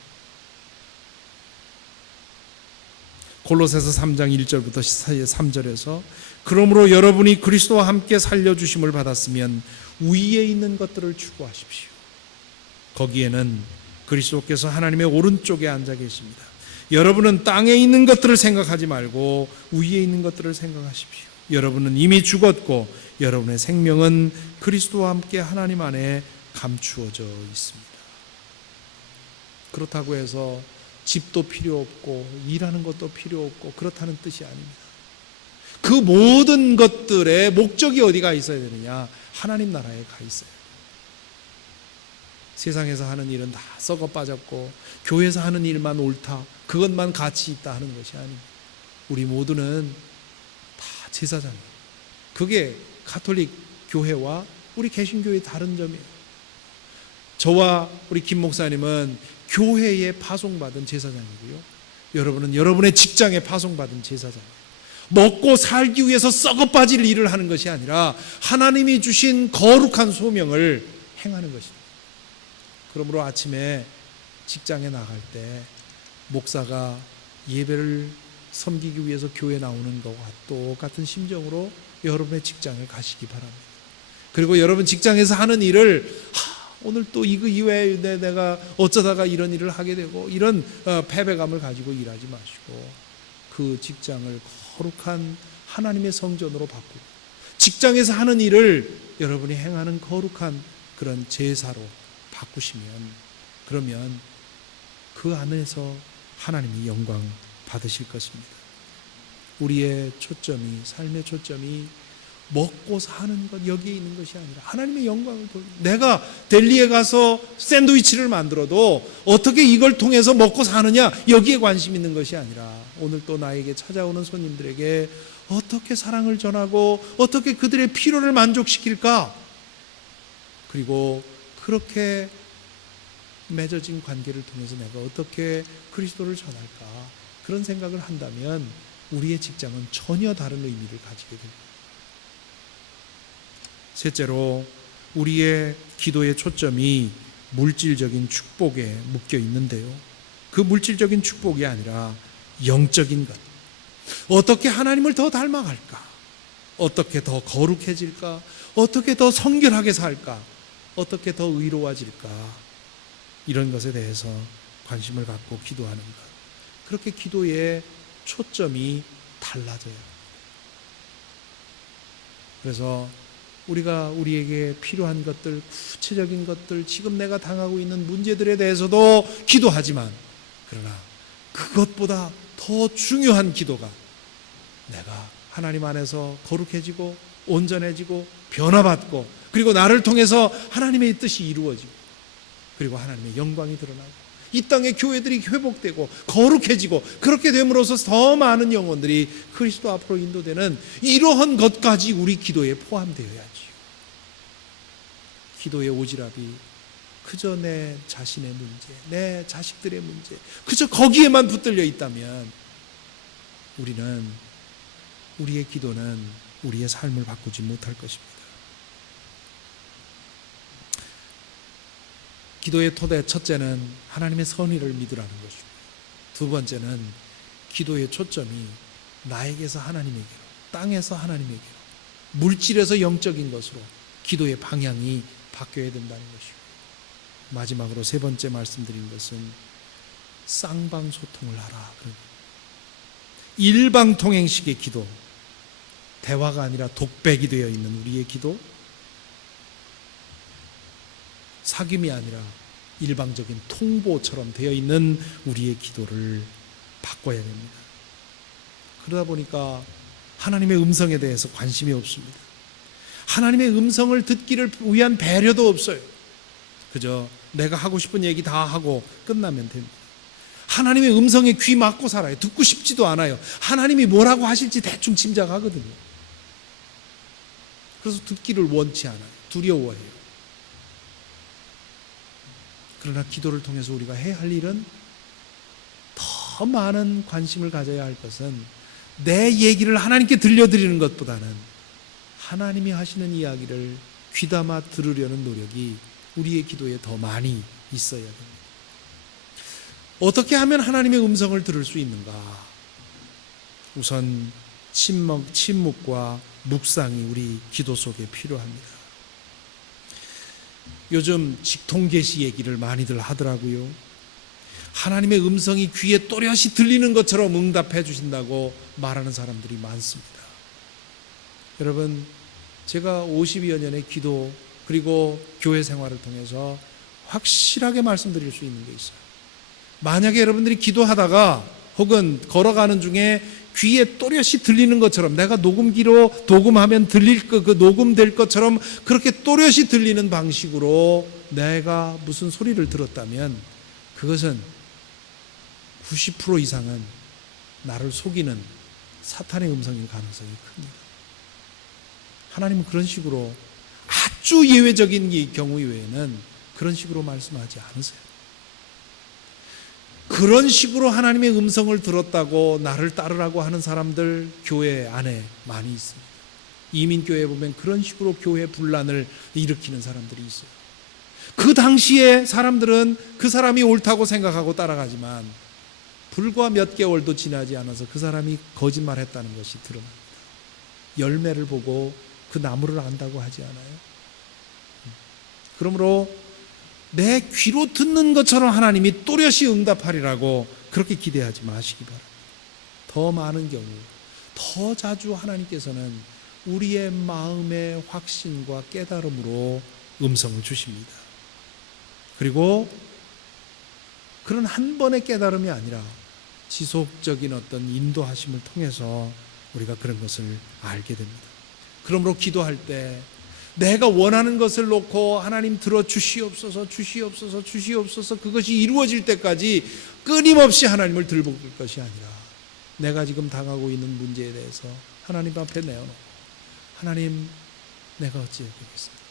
골로새서 3장 1절부터 3절에서 그러므로 여러분이 그리스도와 함께 살려주심을 받았으면 위에 있는 것들을 추구하십시오. 거기에는 그리스도께서 하나님의 오른쪽에 앉아 계십니다. 여러분은 땅에 있는 것들을 생각하지 말고 위에 있는 것들을 생각하십시오. 여러분은 이미 죽었고 여러분의 생명은 그리스도와 함께 하나님 안에 감추어져 있습니다. 그렇다고 해서 집도 필요 없고 일하는 것도 필요 없고 그렇다는 뜻이 아닙니다. 그 모든 것들의 목적이 어디가 있어야 되느냐? 하나님 나라에 가 있어요. 세상에서 하는 일은 다 썩어 빠졌고 교회에서 하는 일만 옳다, 그것만 가치 있다 하는 것이 아닙니다. 우리 모두는 다 제사장이에요. 그게 가톨릭 교회와 우리 개신교의 다른 점이에요. 저와 우리 김 목사님은 교회에 파송받은 제사장이고요, 여러분은 여러분의 직장에 파송받은 제사장이에요. 먹고 살기 위해서 썩어 빠질 일을 하는 것이 아니라 하나님이 주신 거룩한 소명을 행하는 것입니다. 그러므로 아침에 직장에 나갈 때 목사가 예배를 섬기기 위해서 교회에 나오는 것과 똑같은 심정으로 여러분의 직장을 가시기 바랍니다. 그리고 여러분 직장에서 하는 일을 오늘 또 이거 이외에 내가 어쩌다가 이런 일을 하게 되고 이런 패배감을 가지고 일하지 마시고 그 직장을 거룩한 하나님의 성전으로 바꾸고 직장에서 하는 일을 여러분이 행하는 거룩한 그런 제사로 바꾸시면, 그러면 그 안에서 하나님이 영광 받으실 것입니다. 우리의 초점이, 삶의 초점이 먹고 사는 것, 여기에 있는 것이 아니라 하나님의 영광을 돌리는, 내가 델리에 가서 샌드위치를 만들어도 어떻게 이걸 통해서 먹고 사느냐, 여기에 관심 있는 것이 아니라 오늘 또 나에게 찾아오는 손님들에게 어떻게 사랑을 전하고 어떻게 그들의 필요를 만족시킬까, 그리고 그렇게 맺어진 관계를 통해서 내가 어떻게 그리스도를 전할까, 그런 생각을 한다면 우리의 직장은 전혀 다른 의미를 가지게 됩니다. 셋째로, 우리의 기도의 초점이 물질적인 축복에 묶여 있는데요, 그 물질적인 축복이 아니라 영적인 것, 어떻게 하나님을 더 닮아갈까, 어떻게 더 거룩해질까, 어떻게 더 성결하게 살까, 어떻게 더 의로워질까, 이런 것에 대해서 관심을 갖고 기도하는 것, 그렇게 기도의 초점이 달라져요. 그래서 우리가 우리에게 필요한 것들, 구체적인 것들, 지금 내가 당하고 있는 문제들에 대해서도 기도하지만, 그러나 그것보다 더 중요한 기도가 내가 하나님 안에서 거룩해지고 온전해지고 변화받고, 그리고 나를 통해서 하나님의 뜻이 이루어지고, 그리고 하나님의 영광이 드러나고 이 땅의 교회들이 회복되고 거룩해지고, 그렇게 됨으로써 더 많은 영혼들이 그리스도 앞으로 인도되는 이러한 것까지 우리 기도에 포함되어야지. 기도의 오지랖이 그저 내 자신의 문제, 내 자식들의 문제, 그저 거기에만 붙들려 있다면 우리는 우리의 기도는 우리의 삶을 바꾸지 못할 것입니다. 기도의 토대 첫째는 하나님의 선의를 믿으라는 것이고, 두 번째는 기도의 초점이 나에게서 하나님에게로, 땅에서 하나님에게로, 물질에서 영적인 것으로 기도의 방향이 바뀌어야 된다는 것이고, 마지막으로 세 번째 말씀드린 것은 쌍방소통을 하라. 일방통행식의 기도, 대화가 아니라 독백이 되어 있는 우리의 기도, 사귐이 아니라 일방적인 통보처럼 되어 있는 우리의 기도를 바꿔야 됩니다. 그러다 보니까 하나님의 음성에 대해서 관심이 없습니다. 하나님의 음성을 듣기를 위한 배려도 없어요. 그저 내가 하고 싶은 얘기 다 하고 끝나면 됩니다. 하나님의 음성에 귀 막고 살아요. 듣고 싶지도 않아요. 하나님이 뭐라고 하실지 대충 짐작하거든요. 그래서 듣기를 원치 않아요. 두려워해요. 그러나 기도를 통해서 우리가 해야 할 일은, 더 많은 관심을 가져야 할 것은 내 얘기를 하나님께 들려드리는 것보다는 하나님이 하시는 이야기를 귀담아 들으려는 노력이 우리의 기도에 더 많이 있어야 됩니다. 어떻게 하면 하나님의 음성을 들을 수 있는가? 우선 침묵과 묵상이 우리 기도 속에 필요합니다. 요즘 직통계시 얘기를 많이들 하더라고요. 하나님의 음성이 귀에 또렷이 들리는 것처럼 응답해 주신다고 말하는 사람들이 많습니다. 여러분, 제가 50여 년의 기도 그리고 교회 생활을 통해서 확실하게 말씀드릴 수 있는 게 있어요. 만약에 여러분들이 기도하다가 혹은 걸어가는 중에 귀에 또렷이 들리는 것처럼, 내가 녹음기로 녹음하면 들릴 그 녹음될 것처럼 그렇게 또렷이 들리는 방식으로 내가 무슨 소리를 들었다면, 그것은 90% 이상은 나를 속이는 사탄의 음성일 가능성이 큽니다. 하나님은 그런 식으로, 아주 예외적인 경우 이외에는 그런 식으로 말씀하지 않으세요. 그런 식으로 하나님의 음성을 들었다고 나를 따르라고 하는 사람들 교회 안에 많이 있습니다. 이민교회에 보면 그런 식으로 교회 분란을 일으키는 사람들이 있어요. 그 당시에 사람들은 그 사람이 옳다고 생각하고 따라가지만 불과 몇 개월도 지나지 않아서 그 사람이 거짓말했다는 것이 드러납니다. 열매를 보고 그 나무를 안다고 하지 않아요? 그러므로 내 귀로 듣는 것처럼 하나님이 또렷이 응답하리라고 그렇게 기대하지 마시기 바랍니다. 더 많은 경우, 더 자주 하나님께서는 우리의 마음의 확신과 깨달음으로 음성을 주십니다. 그리고 그런 한 번의 깨달음이 아니라 지속적인 어떤 인도하심을 통해서 우리가 그런 것을 알게 됩니다. 그러므로 기도할 때 내가 원하는 것을 놓고 하나님 들어 주시옵소서, 주시옵소서, 주시옵소서, 그것이 이루어질 때까지 끊임없이 하나님을 들볼 것이 아니라, 내가 지금 당하고 있는 문제에 대해서 하나님 앞에 내어놓고, 하나님, 내가 어찌해야 되겠습니까?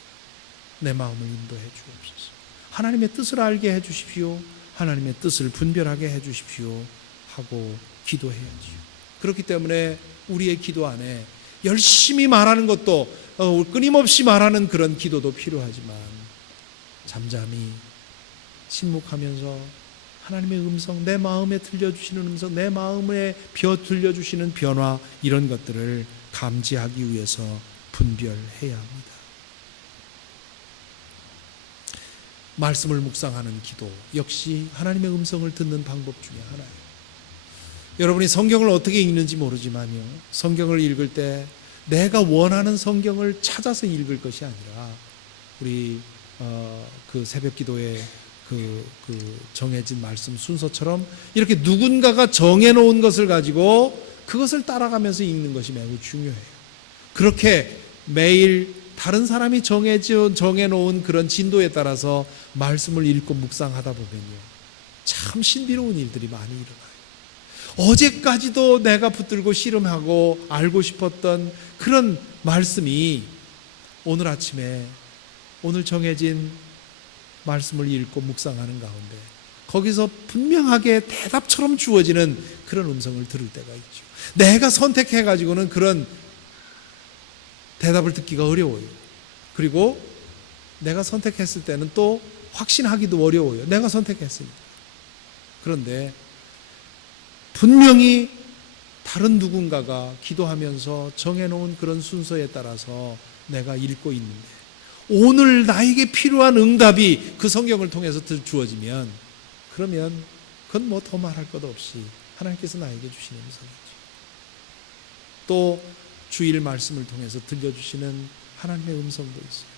내 마음을 인도해 주옵소서. 하나님의 뜻을 알게 해 주십시오. 하나님의 뜻을 분별하게 해 주십시오 하고 기도해야지요. 그렇기 때문에 우리의 기도 안에 열심히 말하는 것도, 끊임없이 말하는 그런 기도도 필요하지만, 잠잠히 침묵하면서 하나님의 음성, 내 마음에 들려주시는 음성, 내 마음에 들려주시는 변화, 이런 것들을 감지하기 위해서 분별해야 합니다. 말씀을 묵상하는 기도 역시 하나님의 음성을 듣는 방법 중에 하나예요. 여러분이 성경을 어떻게 읽는지 모르지만요, 성경을 읽을 때 내가 원하는 성경을 찾아서 읽을 것이 아니라, 우리 그 새벽 기도에 그 정해진 말씀 순서처럼 이렇게 누군가가 정해놓은 것을 가지고 그것을 따라가면서 읽는 것이 매우 중요해요. 그렇게 매일 다른 사람이 정해놓은 그런 진도에 따라서 말씀을 읽고 묵상하다 보면요, 참 신비로운 일들이 많이 일어나요. 어제까지도 내가 붙들고 씨름하고 알고 싶었던 그런 말씀이 오늘 아침에 오늘 정해진 말씀을 읽고 묵상하는 가운데 거기서 분명하게 대답처럼 주어지는 그런 음성을 들을 때가 있죠. 내가 선택해가지고는 그런 대답을 듣기가 어려워요. 그리고 내가 선택했을 때는 또 확신하기도 어려워요. 내가 선택했으니까. 그런데 분명히 다른 누군가가 기도하면서 정해놓은 그런 순서에 따라서 내가 읽고 있는데 오늘 나에게 필요한 응답이 그 성경을 통해서 주어지면 그러면 그건 뭐 더 말할 것 없이 하나님께서 나에게 주시는 음성이죠. 또 주일 말씀을 통해서 들려주시는 하나님의 음성도 있어요.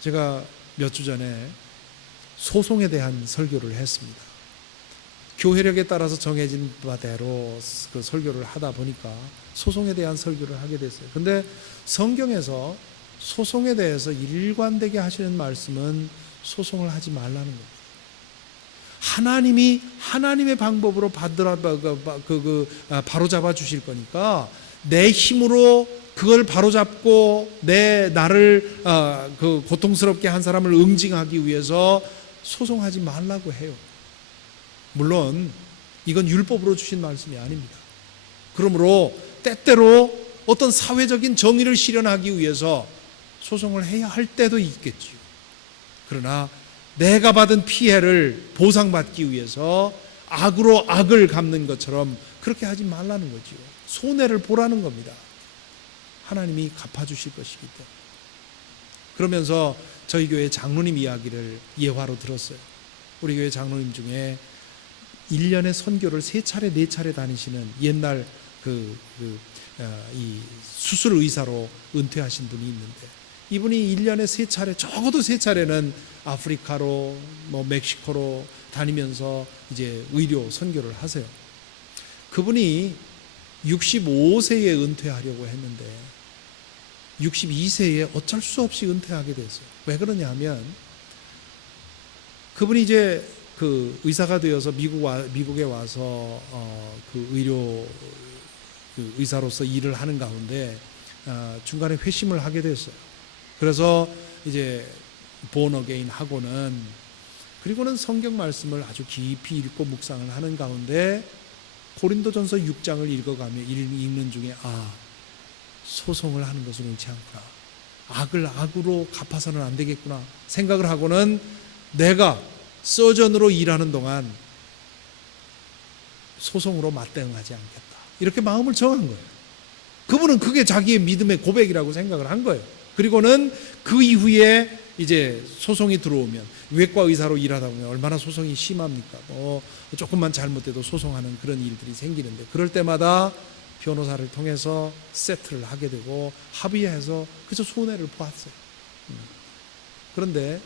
제가 몇 주 전에 소송에 대한 설교를 했습니다. 교회력에 따라서 정해진 바대로 그 설교를 하다 보니까 소송에 대한 설교를 하게 됐어요. 근데 성경에서 소송에 대해서 일관되게 하시는 말씀은 소송을 하지 말라는 겁니다. 하나님이 하나님의 방법으로 바로잡아 주실 거니까 내 힘으로 그걸 바로잡고 나를 그 고통스럽게 한 사람을 응징하기 위해서 소송하지 말라고 해요. 물론 이건 율법으로 주신 말씀이 아닙니다. 그러므로 때때로 어떤 사회적인 정의를 실현하기 위해서 소송을 해야 할 때도 있겠지요. 그러나 내가 받은 피해를 보상받기 위해서 악으로 악을 갚는 것처럼 그렇게 하지 말라는 거지요. 손해를 보라는 겁니다. 하나님이 갚아주실 것이기 때문에. 그러면서 저희 교회 장로님 이야기를 예화로 들었어요. 우리 교회 장로님 중에 1년에 선교를 3차례 4차례 다니시는 옛날 이 수술 의사로 은퇴하신 분이 있는데 이분이 1년에 3차례 적어도 3차례는 아프리카로 멕시코로 다니면서 이제 의료 선교를 하세요. 그분이 65세에 은퇴하려고 했는데 62세에 어쩔 수 없이 은퇴하게 됐어요. 왜 그러냐 하면 그분이 이제 그 의사가 되어서 미국에 와서 그 의료 의사로서 일을 하는 가운데 중간에 회심을 하게 됐어요. 그래서 이제 born again 하고는 그리고는 성경 말씀을 아주 깊이 읽고 묵상을 하는 가운데 고린도전서 6장을 읽는 중에 소송을 하는 것은 옳지 않구나. 악을 악으로 갚아서는 안 되겠구나 생각을 하고는 내가 서전으로 일하는 동안 소송으로 맞대응하지 않겠다. 이렇게 마음을 정한 거예요. 그분은 그게 자기의 믿음의 고백이라고 생각을 한 거예요. 그리고는 그 이후에 이제 소송이 들어오면 외과 의사로 일하다 보면 얼마나 소송이 심합니까? 조금만 잘못돼도 소송하는 그런 일들이 생기는데 그럴 때마다 변호사를 통해서 세트를 하게 되고 합의해서 그저 손해를 보았어요. 그런데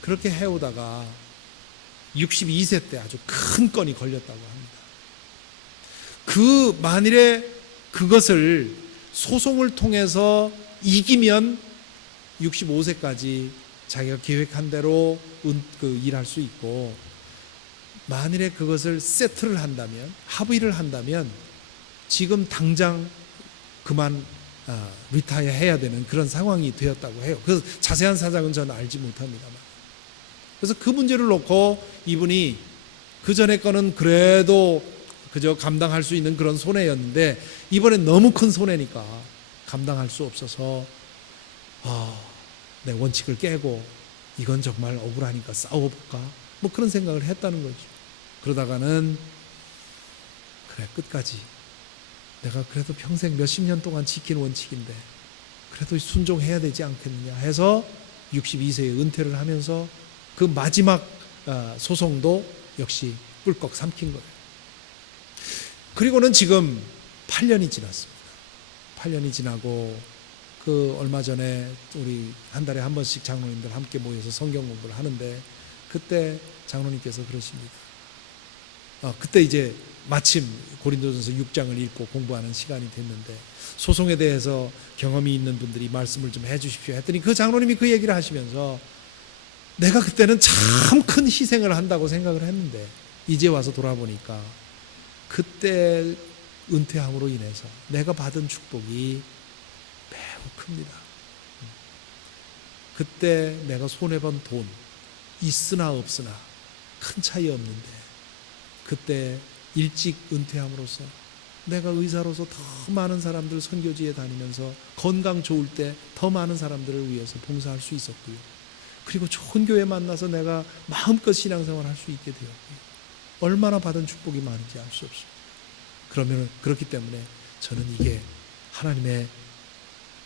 그렇게 해오다가 62세 때 아주 큰 건이 걸렸다고 합니다. 만일에 그것을 소송을 통해서 이기면 65세까지 자기가 계획한 대로 일할 수 있고 만일에 그것을 세트를 한다면 합의를 한다면 지금 당장 그만 리타이어 해야 되는 그런 상황이 되었다고 해요. 그래서 자세한 사정은 저는 알지 못합니다만 그래서 그 문제를 놓고 이분이 그 전에 거는 그래도 그저 감당할 수 있는 그런 손해였는데 이번엔 너무 큰 손해니까 감당할 수 없어서 내 원칙을 깨고 이건 정말 억울하니까 싸워볼까 그런 생각을 했다는 거죠. 그러다가는 그래 끝까지 내가 그래도 평생 몇십 년 동안 지킨 원칙인데 그래도 순종해야 되지 않겠느냐 해서 62세에 은퇴를 하면서 그 마지막 소송도 역시 꿀꺽 삼킨 거예요. 그리고는 지금 8년이 지났습니다. 8년이 지나고 그 얼마 전에 우리 한 달에 한 번씩 장로님들 함께 모여서 성경 공부를 하는데 그때 장로님께서 그러십니다. 그때 이제 마침 고린도전서 6장을 읽고 공부하는 시간이 됐는데 소송에 대해서 경험이 있는 분들이 말씀을 좀 해주십시오 했더니 그 장로님이 그 얘기를 하시면서 내가 그때는 참 큰 희생을 한다고 생각을 했는데 이제 와서 돌아보니까 그때 은퇴함으로 인해서 내가 받은 축복이 매우 큽니다. 그때 내가 손해본 돈 있으나 없으나 큰 차이 없는데 그때 일찍 은퇴함으로써 내가 의사로서 더 많은 사람들 선교지에 다니면서 건강 좋을 때 더 많은 사람들을 위해서 봉사할 수 있었고요. 그리고 좋은 교회 만나서 내가 마음껏 신앙생활 할 수 있게 되었고요. 얼마나 받은 축복이 많은지 알 수 없습니다. 그러면 그렇기 때문에 저는 이게 하나님의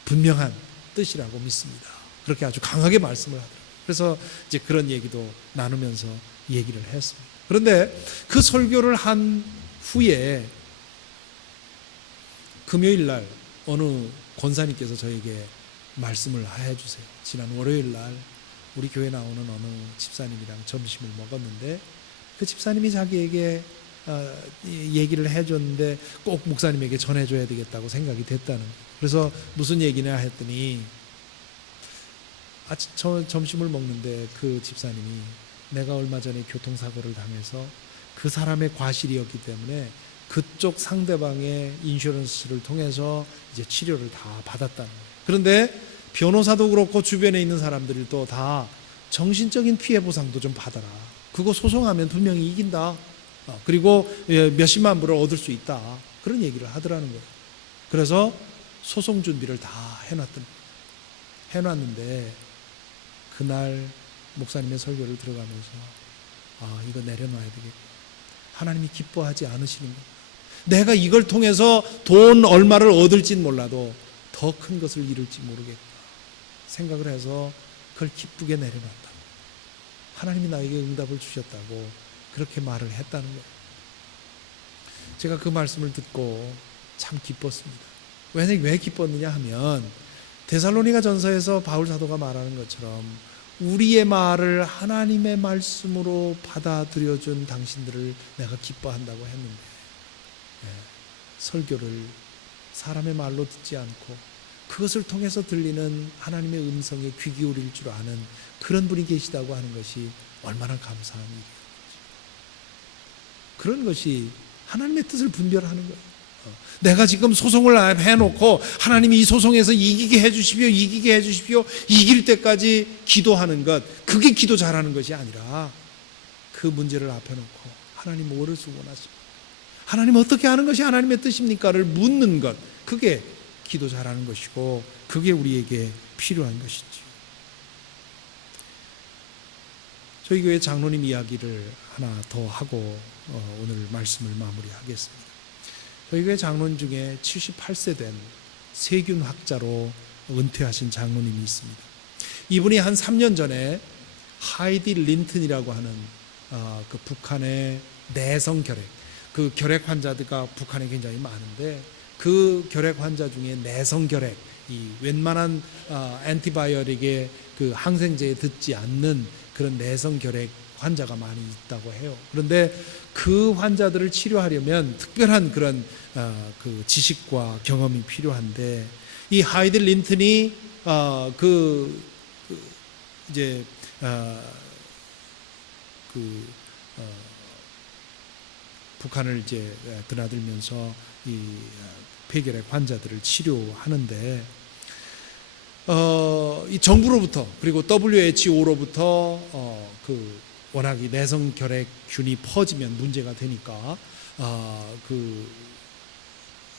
분명한 뜻이라고 믿습니다. 그렇게 아주 강하게 말씀을 하더라고요. 그래서 이제 그런 얘기도 나누면서 얘기를 했습니다. 그런데 그 설교를 한 후에 금요일 날 어느 권사님께서 저에게 말씀을 해주세요. 지난 월요일 날 우리 교회 나오는 어느 집사님이랑 점심을 먹었는데 그 집사님이 자기에게 얘기를 해줬는데 꼭 목사님에게 전해줘야 되겠다고 생각이 됐다는 거예요. 그래서 무슨 얘기냐 했더니 점심을 먹는데 그 집사님이 내가 얼마 전에 교통사고를 당해서 그 사람의 과실이었기 때문에 그쪽 상대방의 인슈런스를 통해서 이제 치료를 다 받았다는 거예요. 그런데 변호사도 그렇고 주변에 있는 사람들도 다 정신적인 피해 보상도 좀 받아라. 그거 소송하면 분명히 이긴다. 그리고 몇십만 불을 얻을 수 있다. 그런 얘기를 하더라는 거예요. 그래서 소송 준비를 다 해놨는데 그날 목사님의 설교를 들어가면서 이거 내려놔야 되겠다. 하나님이 기뻐하지 않으시는 거예요. 내가 이걸 통해서 돈 얼마를 얻을진 몰라도 더 큰 것을 이룰지 모르겠다 생각을 해서 그걸 기쁘게 내려놨다. 하나님이 나에게 응답을 주셨다고 그렇게 말을 했다는 거예요. 제가 그 말씀을 듣고 참 기뻤습니다. 왜 기뻤느냐 하면 데살로니가 전서에서 바울 사도가 말하는 것처럼 우리의 말을 하나님의 말씀으로 받아들여준 당신들을 내가 기뻐한다고 했는데 설교를 사람의 말로 듣지 않고 그것을 통해서 들리는 하나님의 음성에 귀 기울일 줄 아는 그런 분이 계시다고 하는 것이 얼마나 감사한 일이에요. 그런 것이 하나님의 뜻을 분별하는 거예요. 내가 지금 소송을 해놓고 하나님이 이 소송에서 이기게 해주십시오 이길 때까지 기도하는 것, 그게 기도 잘하는 것이 아니라 그 문제를 앞에 놓고 하나님 뭐를 원하십니까? 하나님 어떻게 하는 것이 하나님의 뜻입니까를 묻는 것, 그게 기도 잘하는 것이고 그게 우리에게 필요한 것이지. 저희 교회 장로님 이야기를 하나 더 하고 오늘 말씀을 마무리하겠습니다. 저희 교회 장로님 중에 78세 된 세균학자로 은퇴하신 장로님이 있습니다. 이분이 한 3년 전에 하이디 린튼이라고 하는 그 북한의 내성 결핵, 그 결핵 환자들가 북한에 굉장히 많은데 그 결핵 환자 중에 내성 결핵, 이 웬만한 엔티바이오틱의 그 항생제에 듣지 않는 그런 내성 결핵 환자가 많이 있다고 해요. 그런데 그 환자들을 치료하려면 특별한 그런 그 지식과 경험이 필요한데 이 하이드 린튼이 북한을 이제 드나들면서 이 폐결핵 환자들을 치료하는데 이 정부로부터 그리고 WHO로부터 그 워낙 이 내성 결핵균이 퍼지면 문제가 되니까 그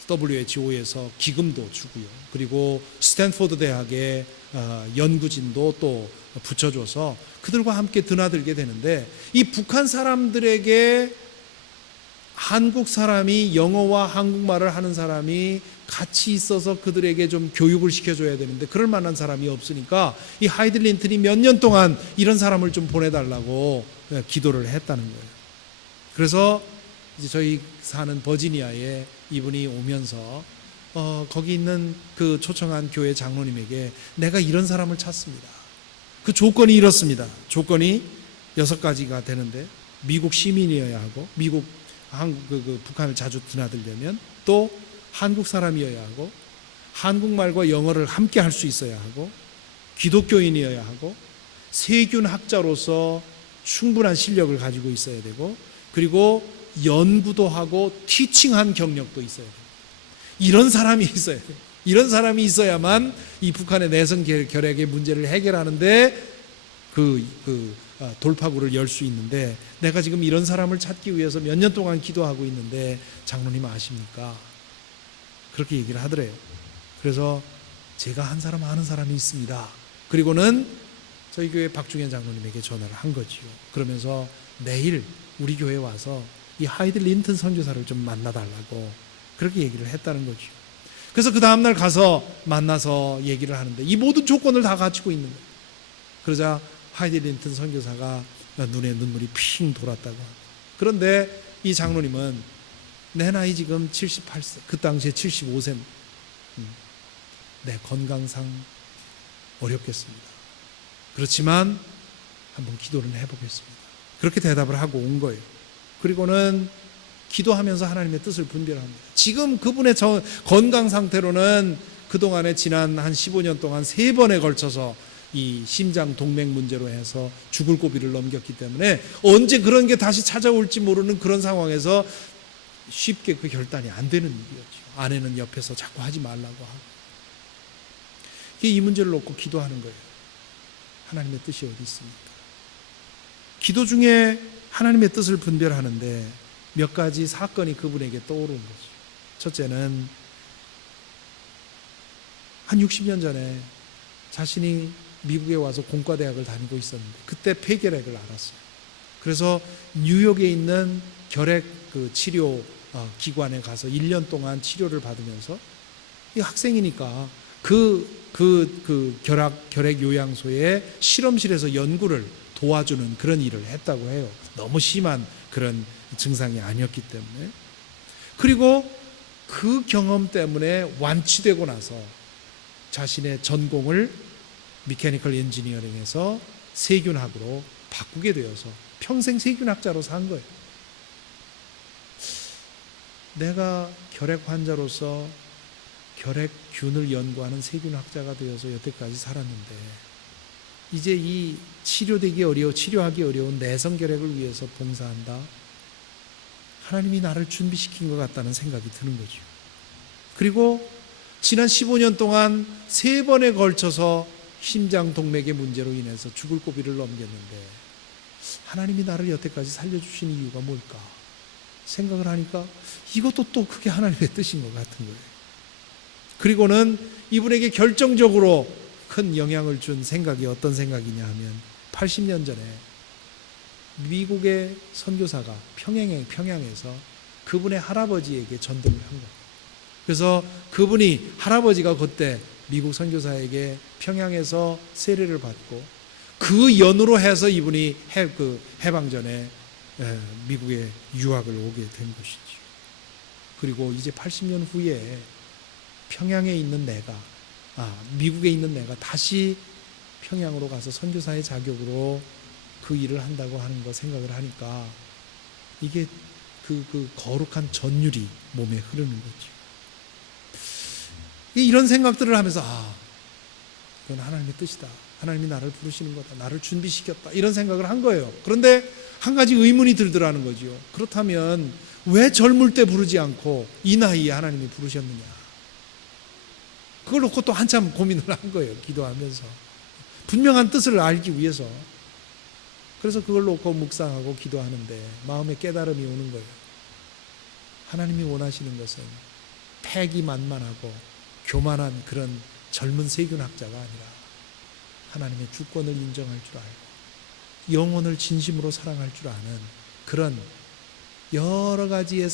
WHO에서 기금도 주고요. 그리고 스탠포드 대학의 연구진도 또 붙여줘서 그들과 함께 드나들게 되는데 이 북한 사람들에게 한국 사람이 영어와 한국말을 하는 사람이 같이 있어서 그들에게 좀 교육을 시켜줘야 되는데 그럴 만한 사람이 없으니까 이 하이드 린튼이 몇 년 동안 이런 사람을 좀 보내달라고 기도를 했다는 거예요. 그래서 이제 저희 사는 버지니아에 이분이 오면서 거기 있는 그 초청한 교회 장로님에게 내가 이런 사람을 찾습니다. 그 조건이 이렇습니다. 조건이 6가지가 되는데 미국 시민이어야 하고 북한을 자주 드나들려면 또 한국 사람이어야 하고 한국말과 영어를 함께 할 수 있어야 하고 기독교인이어야 하고 세균학자로서 충분한 실력을 가지고 있어야 되고 그리고 연구도 하고 티칭한 경력도 있어야 돼요. 이런 사람이 있어야 돼요. 이런 사람이 있어야만 이 북한의 내성 결핵의 문제를 해결하는데 돌파구를 열 수 있는데 내가 지금 이런 사람을 찾기 위해서 몇 년 동안 기도하고 있는데 장로님 아십니까? 그렇게 얘기를 하더래요. 그래서 제가 한 사람 아는 사람이 있습니다. 그리고는 저희 교회 박중현 장로님에게 전화를 한 거지요. 그러면서 내일 우리 교회에 와서 이 하이드 린튼 선교사를 좀 만나달라고 그렇게 얘기를 했다는 거죠. 그래서 그 다음날 가서 만나서 얘기를 하는데 이 모든 조건을 다 갖추고 있는 거예요. 그러자 하이드 린튼 선교사가 눈에 눈물이 핑 돌았다고 합니다. 그런데 이 장로님은 내 나이 지금 78세, 그 당시에 75세, 내 건강상 어렵겠습니다. 그렇지만 한번 기도를 해보겠습니다. 그렇게 대답을 하고 온 거예요. 그리고는 기도하면서 하나님의 뜻을 분별합니다. 지금 그분의 건강 상태로는 그동안에 지난 한 15년 동안 3번에 걸쳐서 이 심장 동맥 문제로 해서 죽을 고비를 넘겼기 때문에 언제 그런 게 다시 찾아올지 모르는 그런 상황에서 쉽게 그 결단이 안 되는 일이었죠. 아내는 옆에서 자꾸 하지 말라고 하고. 이 문제를 놓고 기도하는 거예요. 하나님의 뜻이 어디 있습니까? 기도 중에 하나님의 뜻을 분별하는데 몇 가지 사건이 그분에게 떠오르는 거죠. 첫째는 한 60년 전에 자신이 미국에 와서 공과대학을 다니고 있었는데 그때 폐결핵을 알았어요. 그래서 뉴욕에 있는 결핵 그 치료 기관에 가서 1년 동안 치료를 받으면서 이 학생이니까 결핵 요양소의 실험실에서 연구를 도와주는 그런 일을 했다고 해요. 너무 심한 그런 증상이 아니었기 때문에. 그리고 그 경험 때문에 완치되고 나서 자신의 전공을 미케니컬 엔지니어링에서 세균학으로 바꾸게 되어서 평생 세균학자로 산 거예요. 내가 결핵 환자로서 결핵균을 연구하는 세균학자가 되어서 여태까지 살았는데 이제 이 치료하기 어려운 내성결핵을 위해서 봉사한다. 하나님이 나를 준비시킨 것 같다는 생각이 드는 거죠. 그리고 지난 15년 동안 3번에 걸쳐서 심장 동맥의 문제로 인해서 죽을 고비를 넘겼는데 하나님이 나를 여태까지 살려주신 이유가 뭘까? 생각을 하니까 이것도 또 그게 하나님의 뜻인 것 같은 거예요. 그리고는 이분에게 결정적으로 큰 영향을 준 생각이 어떤 생각이냐 하면 80년 전에 미국의 선교사가 평양에서 그분의 할아버지에게 전도를 한 거예요. 그래서 그분이 할아버지가 그때 미국 선교사에게 평양에서 세례를 받고 그 연으로 해서 이분이 해방전에 미국에 유학을 오게 된 것이죠. 그리고 이제 80년 후에 평양에 있는 미국에 있는 내가 다시 평양으로 가서 선교사의 자격으로 그 일을 한다고 하는 거 생각을 하니까 이게 그 거룩한 전율이 몸에 흐르는 거죠. 이런 생각들을 하면서 그건 하나님의 뜻이다. 하나님이 나를 부르시는 거다. 나를 준비시켰다. 이런 생각을 한 거예요. 그런데 한 가지 의문이 들더라는 거죠. 그렇다면 왜 젊을 때 부르지 않고 이 나이에 하나님이 부르셨느냐. 그걸 놓고 또 한참 고민을 한 거예요. 기도하면서. 분명한 뜻을 알기 위해서. 그래서 그걸 놓고 묵상하고 기도하는데 마음에 깨달음이 오는 거예요. 하나님이 원하시는 것은 패기만만하고 교만한 그런 젊은 세균학자가 아니라 하나님의 주권을 인정할 줄 알고 영혼을 진심으로 사랑할 줄 아는 그런 여러 가지의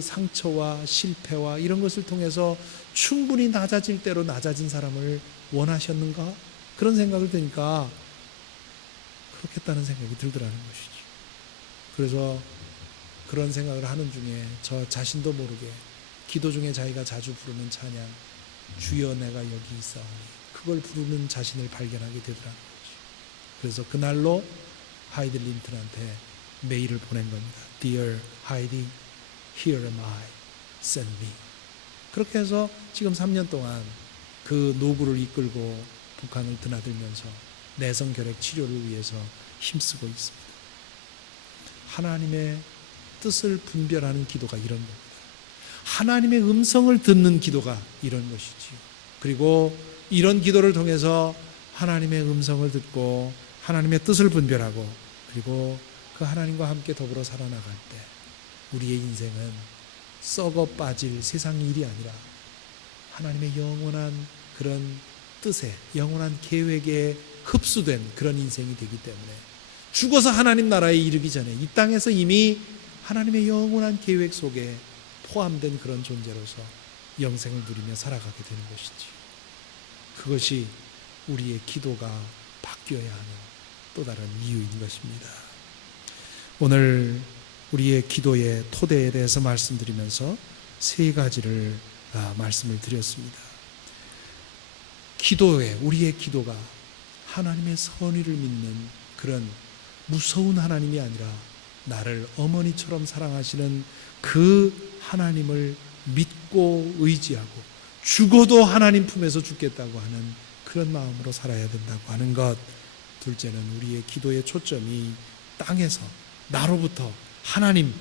상처와 실패와 이런 것을 통해서 충분히 낮아질 대로 낮아진 사람을 원하셨는가? 그런 생각을 드니까 그렇겠다는 생각이 들더라는 것이죠. 그래서 그런 생각을 하는 중에 저 자신도 모르게 기도 중에 자기가 자주 부르는 찬양 주여 내가 여기 있사오니 그걸 부르는 자신을 발견하게 되더라는 거죠. 그래서 그날로 하이디 린튼한테 메일을 보낸 겁니다. Dear Heidi, here am I, send me. 그렇게 해서 지금 3년 동안 그 노구를 이끌고 북한을 드나들면서 내성결핵 치료를 위해서 힘쓰고 있습니다. 하나님의 뜻을 분별하는 기도가 이런 겁니다. 하나님의 음성을 듣는 기도가 이런 것이지요. 그리고 이런 기도를 통해서 하나님의 음성을 듣고 하나님의 뜻을 분별하고 그리고 그 하나님과 함께 더불어 살아나갈 때 우리의 인생은 썩어 빠질 세상 일이 아니라 하나님의 영원한 그런 뜻에, 영원한 계획에 흡수된 그런 인생이 되기 때문에 죽어서 하나님 나라에 이르기 전에 이 땅에서 이미 하나님의 영원한 계획 속에 포함된 그런 존재로서 영생을 누리며 살아가게 되는 것이지. 그것이 우리의 기도가 바뀌어야 하는 또 다른 이유인 것입니다. 오늘 우리의 기도의 토대에 대해서 말씀드리면서 세 가지를 말씀을 드렸습니다. 우리의 기도가 하나님의 선의를 믿는 그런 무서운 하나님이 아니라 나를 어머니처럼 사랑하시는 그 하나님을 믿고 의지하고 죽어도 하나님 품에서 죽겠다고 하는 그런 마음으로 살아야 된다고 하는 것. 둘째는 우리의 기도의 초점이 땅에서 나로부터 하나님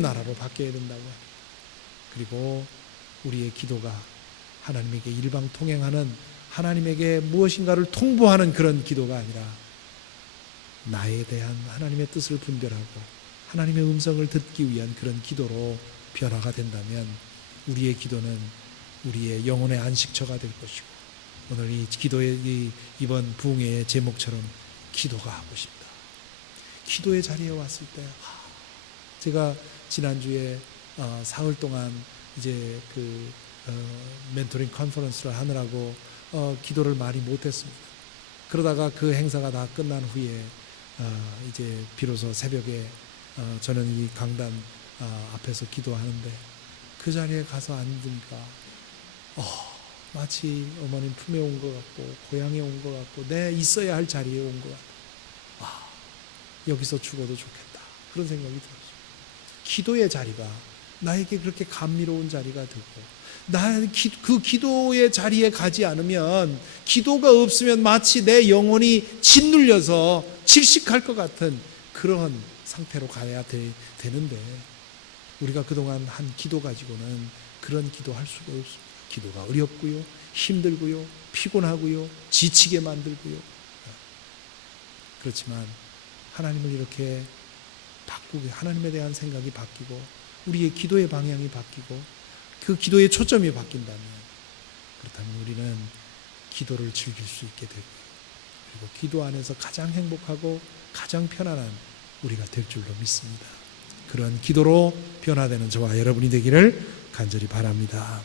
나라로 바뀌어야 된다고 하는. 그리고 우리의 기도가 하나님에게 일방통행하는, 하나님에게 무엇인가를 통보하는 그런 기도가 아니라 나에 대한 하나님의 뜻을 분별하고 하나님의 음성을 듣기 위한 그런 기도로 변화가 된다면 우리의 기도는 우리의 영혼의 안식처가 될 것이고, 오늘 이 기도의 이번 부흥회의 제목처럼 기도가 하고 싶다. 기도의 자리에 왔을 때 제가 지난주에 사흘 동안 이제 그 멘토링 컨퍼런스를 하느라고 기도를 많이 못했습니다. 그러다가 그 행사가 다 끝난 후에 이제 비로소 새벽에 저는 이 강단 앞에서 기도하는데 그 자리에 가서 앉으니까 마치 어머님 품에 온 것 같고 고향에 온 것 같고 내 있어야 할 자리에 온 것 같고 여기서 죽어도 좋겠다 그런 생각이 들었어요. 기도의 자리가 나에게 그렇게 감미로운 자리가 되고 그 기도의 자리에 가지 않으면, 기도가 없으면 마치 내 영혼이 짓눌려서 질식할 것 같은 그런 상태로 가야 되는데 우리가 그동안 한 기도 가지고는 그런 기도할 수가 없습니다. 기도가 어렵고요, 힘들고요, 피곤하고요, 지치게 만들고요. 그렇지만 하나님을 이렇게 바꾸게, 하나님에 대한 생각이 바뀌고 우리의 기도의 방향이 바뀌고 그 기도의 초점이 바뀐다면, 그렇다면 우리는 기도를 즐길 수 있게 되고, 그리고 기도 안에서 가장 행복하고 가장 편안한 우리가 될 줄로 믿습니다. 그런 기도로 변화되는 저와 여러분이 되기를 간절히 바랍니다.